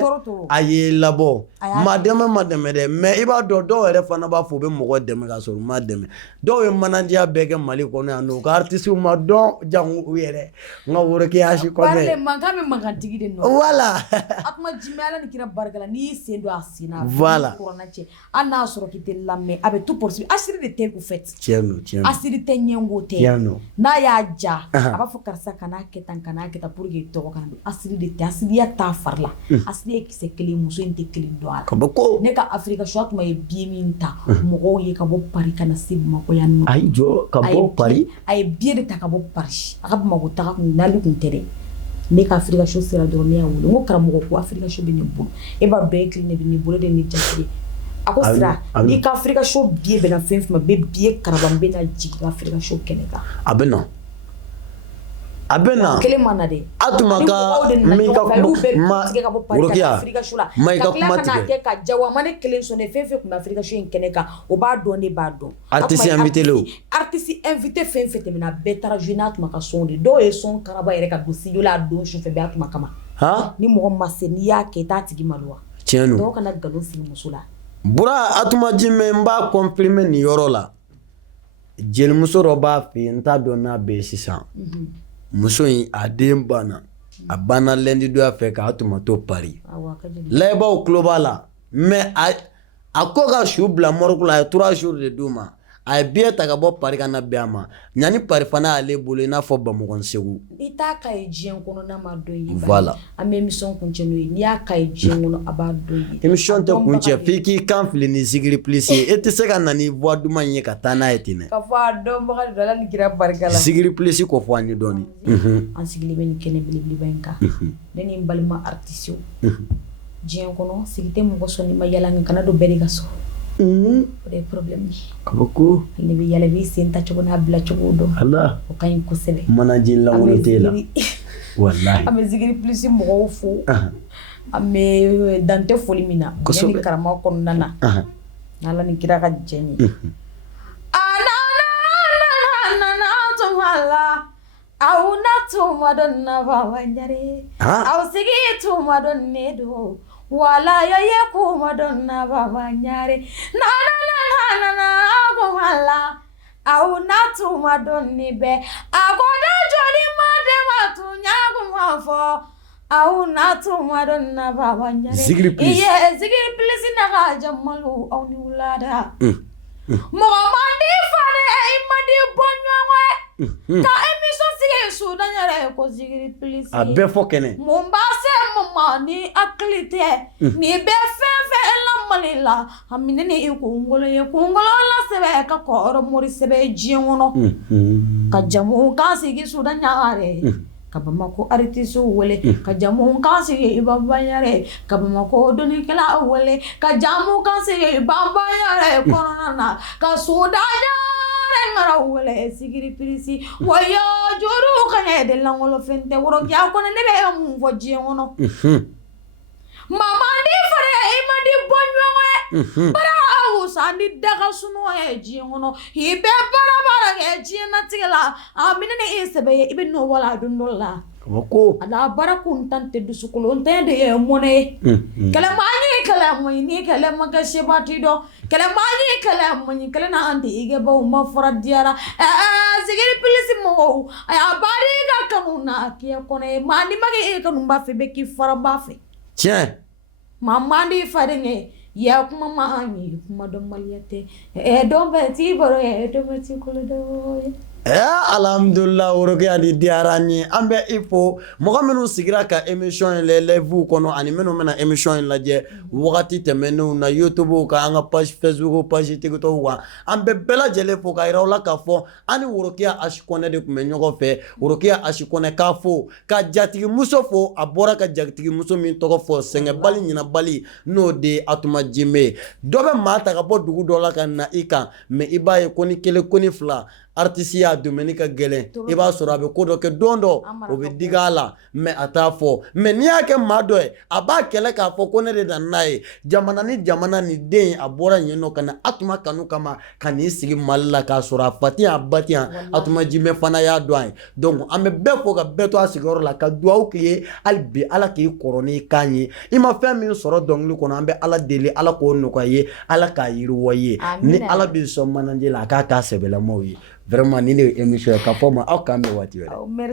a ye labɔ ma dɛmɛ dɛ mais i b'a dɔn dɔw yɛrɛ fana b'a fɔ u bɛ mɔgɔ dɛmɛ ka sɔrɔ u ma dɛmɛ dɔw ye manajiya bɛɛ kɛ Mali kɔnɔ yan nɔ u ka artiste ma dɔn jango u yɛrɛ n ka Worokiya Ashikone parle mankan bɛ mankantigi de nɔ voilà atuma jime Ala ni kira barika la n'i y'i sen don a sen na voilà kuranna cɛ hali n'a sɔrɔ k'i tɛ lamɛn a bɛ tout possible asiri de tɛ ko fait tiɲɛ asiri tɛ ɲɛngo tɛ n'a y'a ja a b'a fɔ karisa kana kɛ tan pour que tɔgɔ kana don asiri de tɛ asiriya t'a fari la asiri ye kisɛ kelen muso in tɛ kelen dɔn a la ne ka Afrika choix tuma ye billet min ta mɔgɔw ye ka bɔ Paris ka na se Bamakɔ yan nɔ a y'i jɔ ka bɔ Paris a ye billet de ta ka bɔ Paris a ka Bamakɔ taga kun n'ale kun tɛ dɛ ne ka Afrika choix sera dɔrɔn ne y'a wele n ko karamɔgɔ ko Afrika choix bɛ ne bolo e b'a dɔn e kelen de bɛ ne bolo de ne jasigi a ko sira n'i ka Afrika choix billet bɛ na fɛn fɛn ma bɛ billet karaba n bɛ na jigin ka Afrika choix kɛnɛ kan a bɛ na a bɛ na kelen ma na dɛ a tuma ka min ka Worokiya ma i ka kuma tigɛ kɛ ka jawa ma ne kelen sɔn ne fɛn fɛn kun bɛ Afrika choix in kɛnɛ kan o b'a dɔn ne b'a dɔn artiste invité lo artiste invité fɛn fɛn tɛmɛna bɛɛ taara jouer n'a tuma ka son de dɔw ye son karaba yɛrɛ ka don studio la a don sufɛ bɛɛ a tuma kama ni mɔgɔ ma se n'i y'a kɛ i t'a tigi malo wa tiɲɛ don dɔw kana nkalon sigi muso la Bura atuma jime n b'a confirmer nin yɔrɔ la jelimuso dɔ b'a fɛ yen n t'a dɔn n'a bɛ yen sisan muso in a den banna a banna lundi donya fɛ k'a tuma to Paris layɛbaw tulo b'a la mais a ko ka su bila morgue la a ye 3 jours de d'u ma a ye billet ta ka bɔ Paris ka na bɛn a ma ɲani Paris fana y'ale bolo i n'a fɔ Bamakɔ Segu i t'a ka ye diɲɛ kɔnɔ n'a ma dɔn ye voilà an bɛ émission kuncɛ n'o ye n'i y'a ka ye diɲɛ kɔnɔ a b'a dɔn ye émission tɛ kuncɛ f'i k'i kan fili ni Zigiri Plus ye e tɛ se ka na ni voix duman ye ka taa n'a ye ten dɛ ka fɔ a dɔnbaga de Ala ni kira barika la Zigiri Plus ko fɔ an ye dɔɔni an sigilen bɛ nin kɛnɛ belebeleba in kan ne ni n balima artiste diɲɛ kɔnɔ sigi tɛ mɔgɔ sɔn n'i ma yala nka kana don bɛɛ de ka so o de ye problème ye kabako ne bɛ yala b'i sen ta cogo n'a bila cogo dɔn Allah o ka ɲi kosɛbɛ manaji lankolon t'e la wallahi an bɛ Zigiri Plus mɔgɔw fo an bɛ dan tɛ foli min na ne ni karama kɔnɔna na n'Ala ni kira ka jɛ ye aw na tuma dɔn na baba ɲare aw sigi tuma dɔn ne do wala ye kuma dɔn na baba ɲare na kumala aw na tuma dɔn ne bɛ a ko da joli ma de ma tun ɲa kuma fɔ aw na tuma dɔn na baba ɲare Zigiri Plus Zigiri Plus na ka jamalu aw ni wulada mɔgɔ man di fane i man di bɔ ɲɔgɔn ka émission sigi sudan yɛrɛ ko Zigiri Plus a bɛɛ fɔ kɛnɛ mun b'a se mun ma ni hakili tɛ ni bɛ fɛn fɛn la mali la a minɛ ni kunkolo ye kunkolo la sɛbɛ ka kɔrɔ mori sɛbɛ diɲɛ kɔnɔ ka jamu kan sigi suda ɲagare ka Bamako artiste wele ka jamu kan sigi Bambayare ka Bamako donikɛla wele ka jamu kan sigi Bambayare kɔnɔna na ka suda ngara wele sigiri pirisi waya juru kanya de langolo fente woro ya kono ne be mu fo diɲɛ kɔnɔ mama di fare ima di bonyo bara sandi daga sunu e diɲɛ kɔnɔ i bɛ bara kɛ diɲɛ natigɛ la a minɛ ni e sɛbɛ ye i bɛ nɔ wala don dɔ la ko ala bara kuntan tɛ dusukolon tɛ de ye mɔnɛ ye kɛlɛmaɲi kɛlɛmaɲi ni kɛlɛma kɛ sebati dɔ kɛlɛmaɲi kɛlɛmaɲi kɛlɛ na an tɛ i kɛ baw ma fara diyara sigiri pilisi mɔgɔw a y'a bari ka kanu na k'iya kɔnɔ ye maa ni ma kɛ e kanu ba fɛ bɛ k'i fara ba fɛ tiɲɛ maa man di faden ye ya kuma ma an ye kuma dɔn maliya tɛ dɔn bɛ t'i baro ye dɔn bɛ t'i kolo dɔ ye alhamdulillah worokiya di diyara an ye an bɛ i fo mɔgɔ minnu sigira ka émission in lɛlɛvu kɔnɔ ani minnu bɛna émission in lajɛ wagati tɛmɛnenw na YouTube ka an ka page Facebook page TikTok wa an bɛ bɛɛ lajɛlen fo ka yira aw la k'a fɔ an ni worokiya Asi Kɔnɛ de tun bɛ ɲɔgɔn fɛ worokiya Asi Kɔnɛ k'a fo ka jatigimuso fo a bɔra ka jatigimuso min tɔgɔ fɔ sɛgɛnbali ɲinabali n'o de ye Atuma Jime dɔ bɛ maa ta ka bɔ dugu dɔ la ka na i kan mais i b'a ye ko ni kelen ko ni fila artiste y'a domaine ka gɛlɛn i b'a sɔrɔ a bɛ ko dɔ kɛ don dɔ o bɛ dig'a la mais a t'a fɔ mais n'i y'a kɛ maa dɔ ye a b'a kɛlɛ k'a fɔ ko ne de nana n'a ye jamana ni jamana ni den a bɔra yen nɔ ka na Atuma kanu kama ka n'i sigi Mali la k'a sɔrɔ a fa tɛ yan a ba tɛ yan Atuma Jime fana y'a dɔn a ye donc an bɛ bɛɛ fo ka bɛɛ to a sigiyɔrɔ la ka dugawu k'i ye hali bi Ala k'i kɔrɔ n'i kan ye i ma fɛn min sɔrɔ dɔnkili kɔnɔ an bɛ Ala deli Ala k'o nɔgɔya ye Ala k'a yiriwa i ye ni Ala b'i sɔn manaje la a k'a k'a sɛbɛlamaw ye vraiment ni ne ye émission ye k'a fɔ ma aw k'an bɛ waati wɛrɛ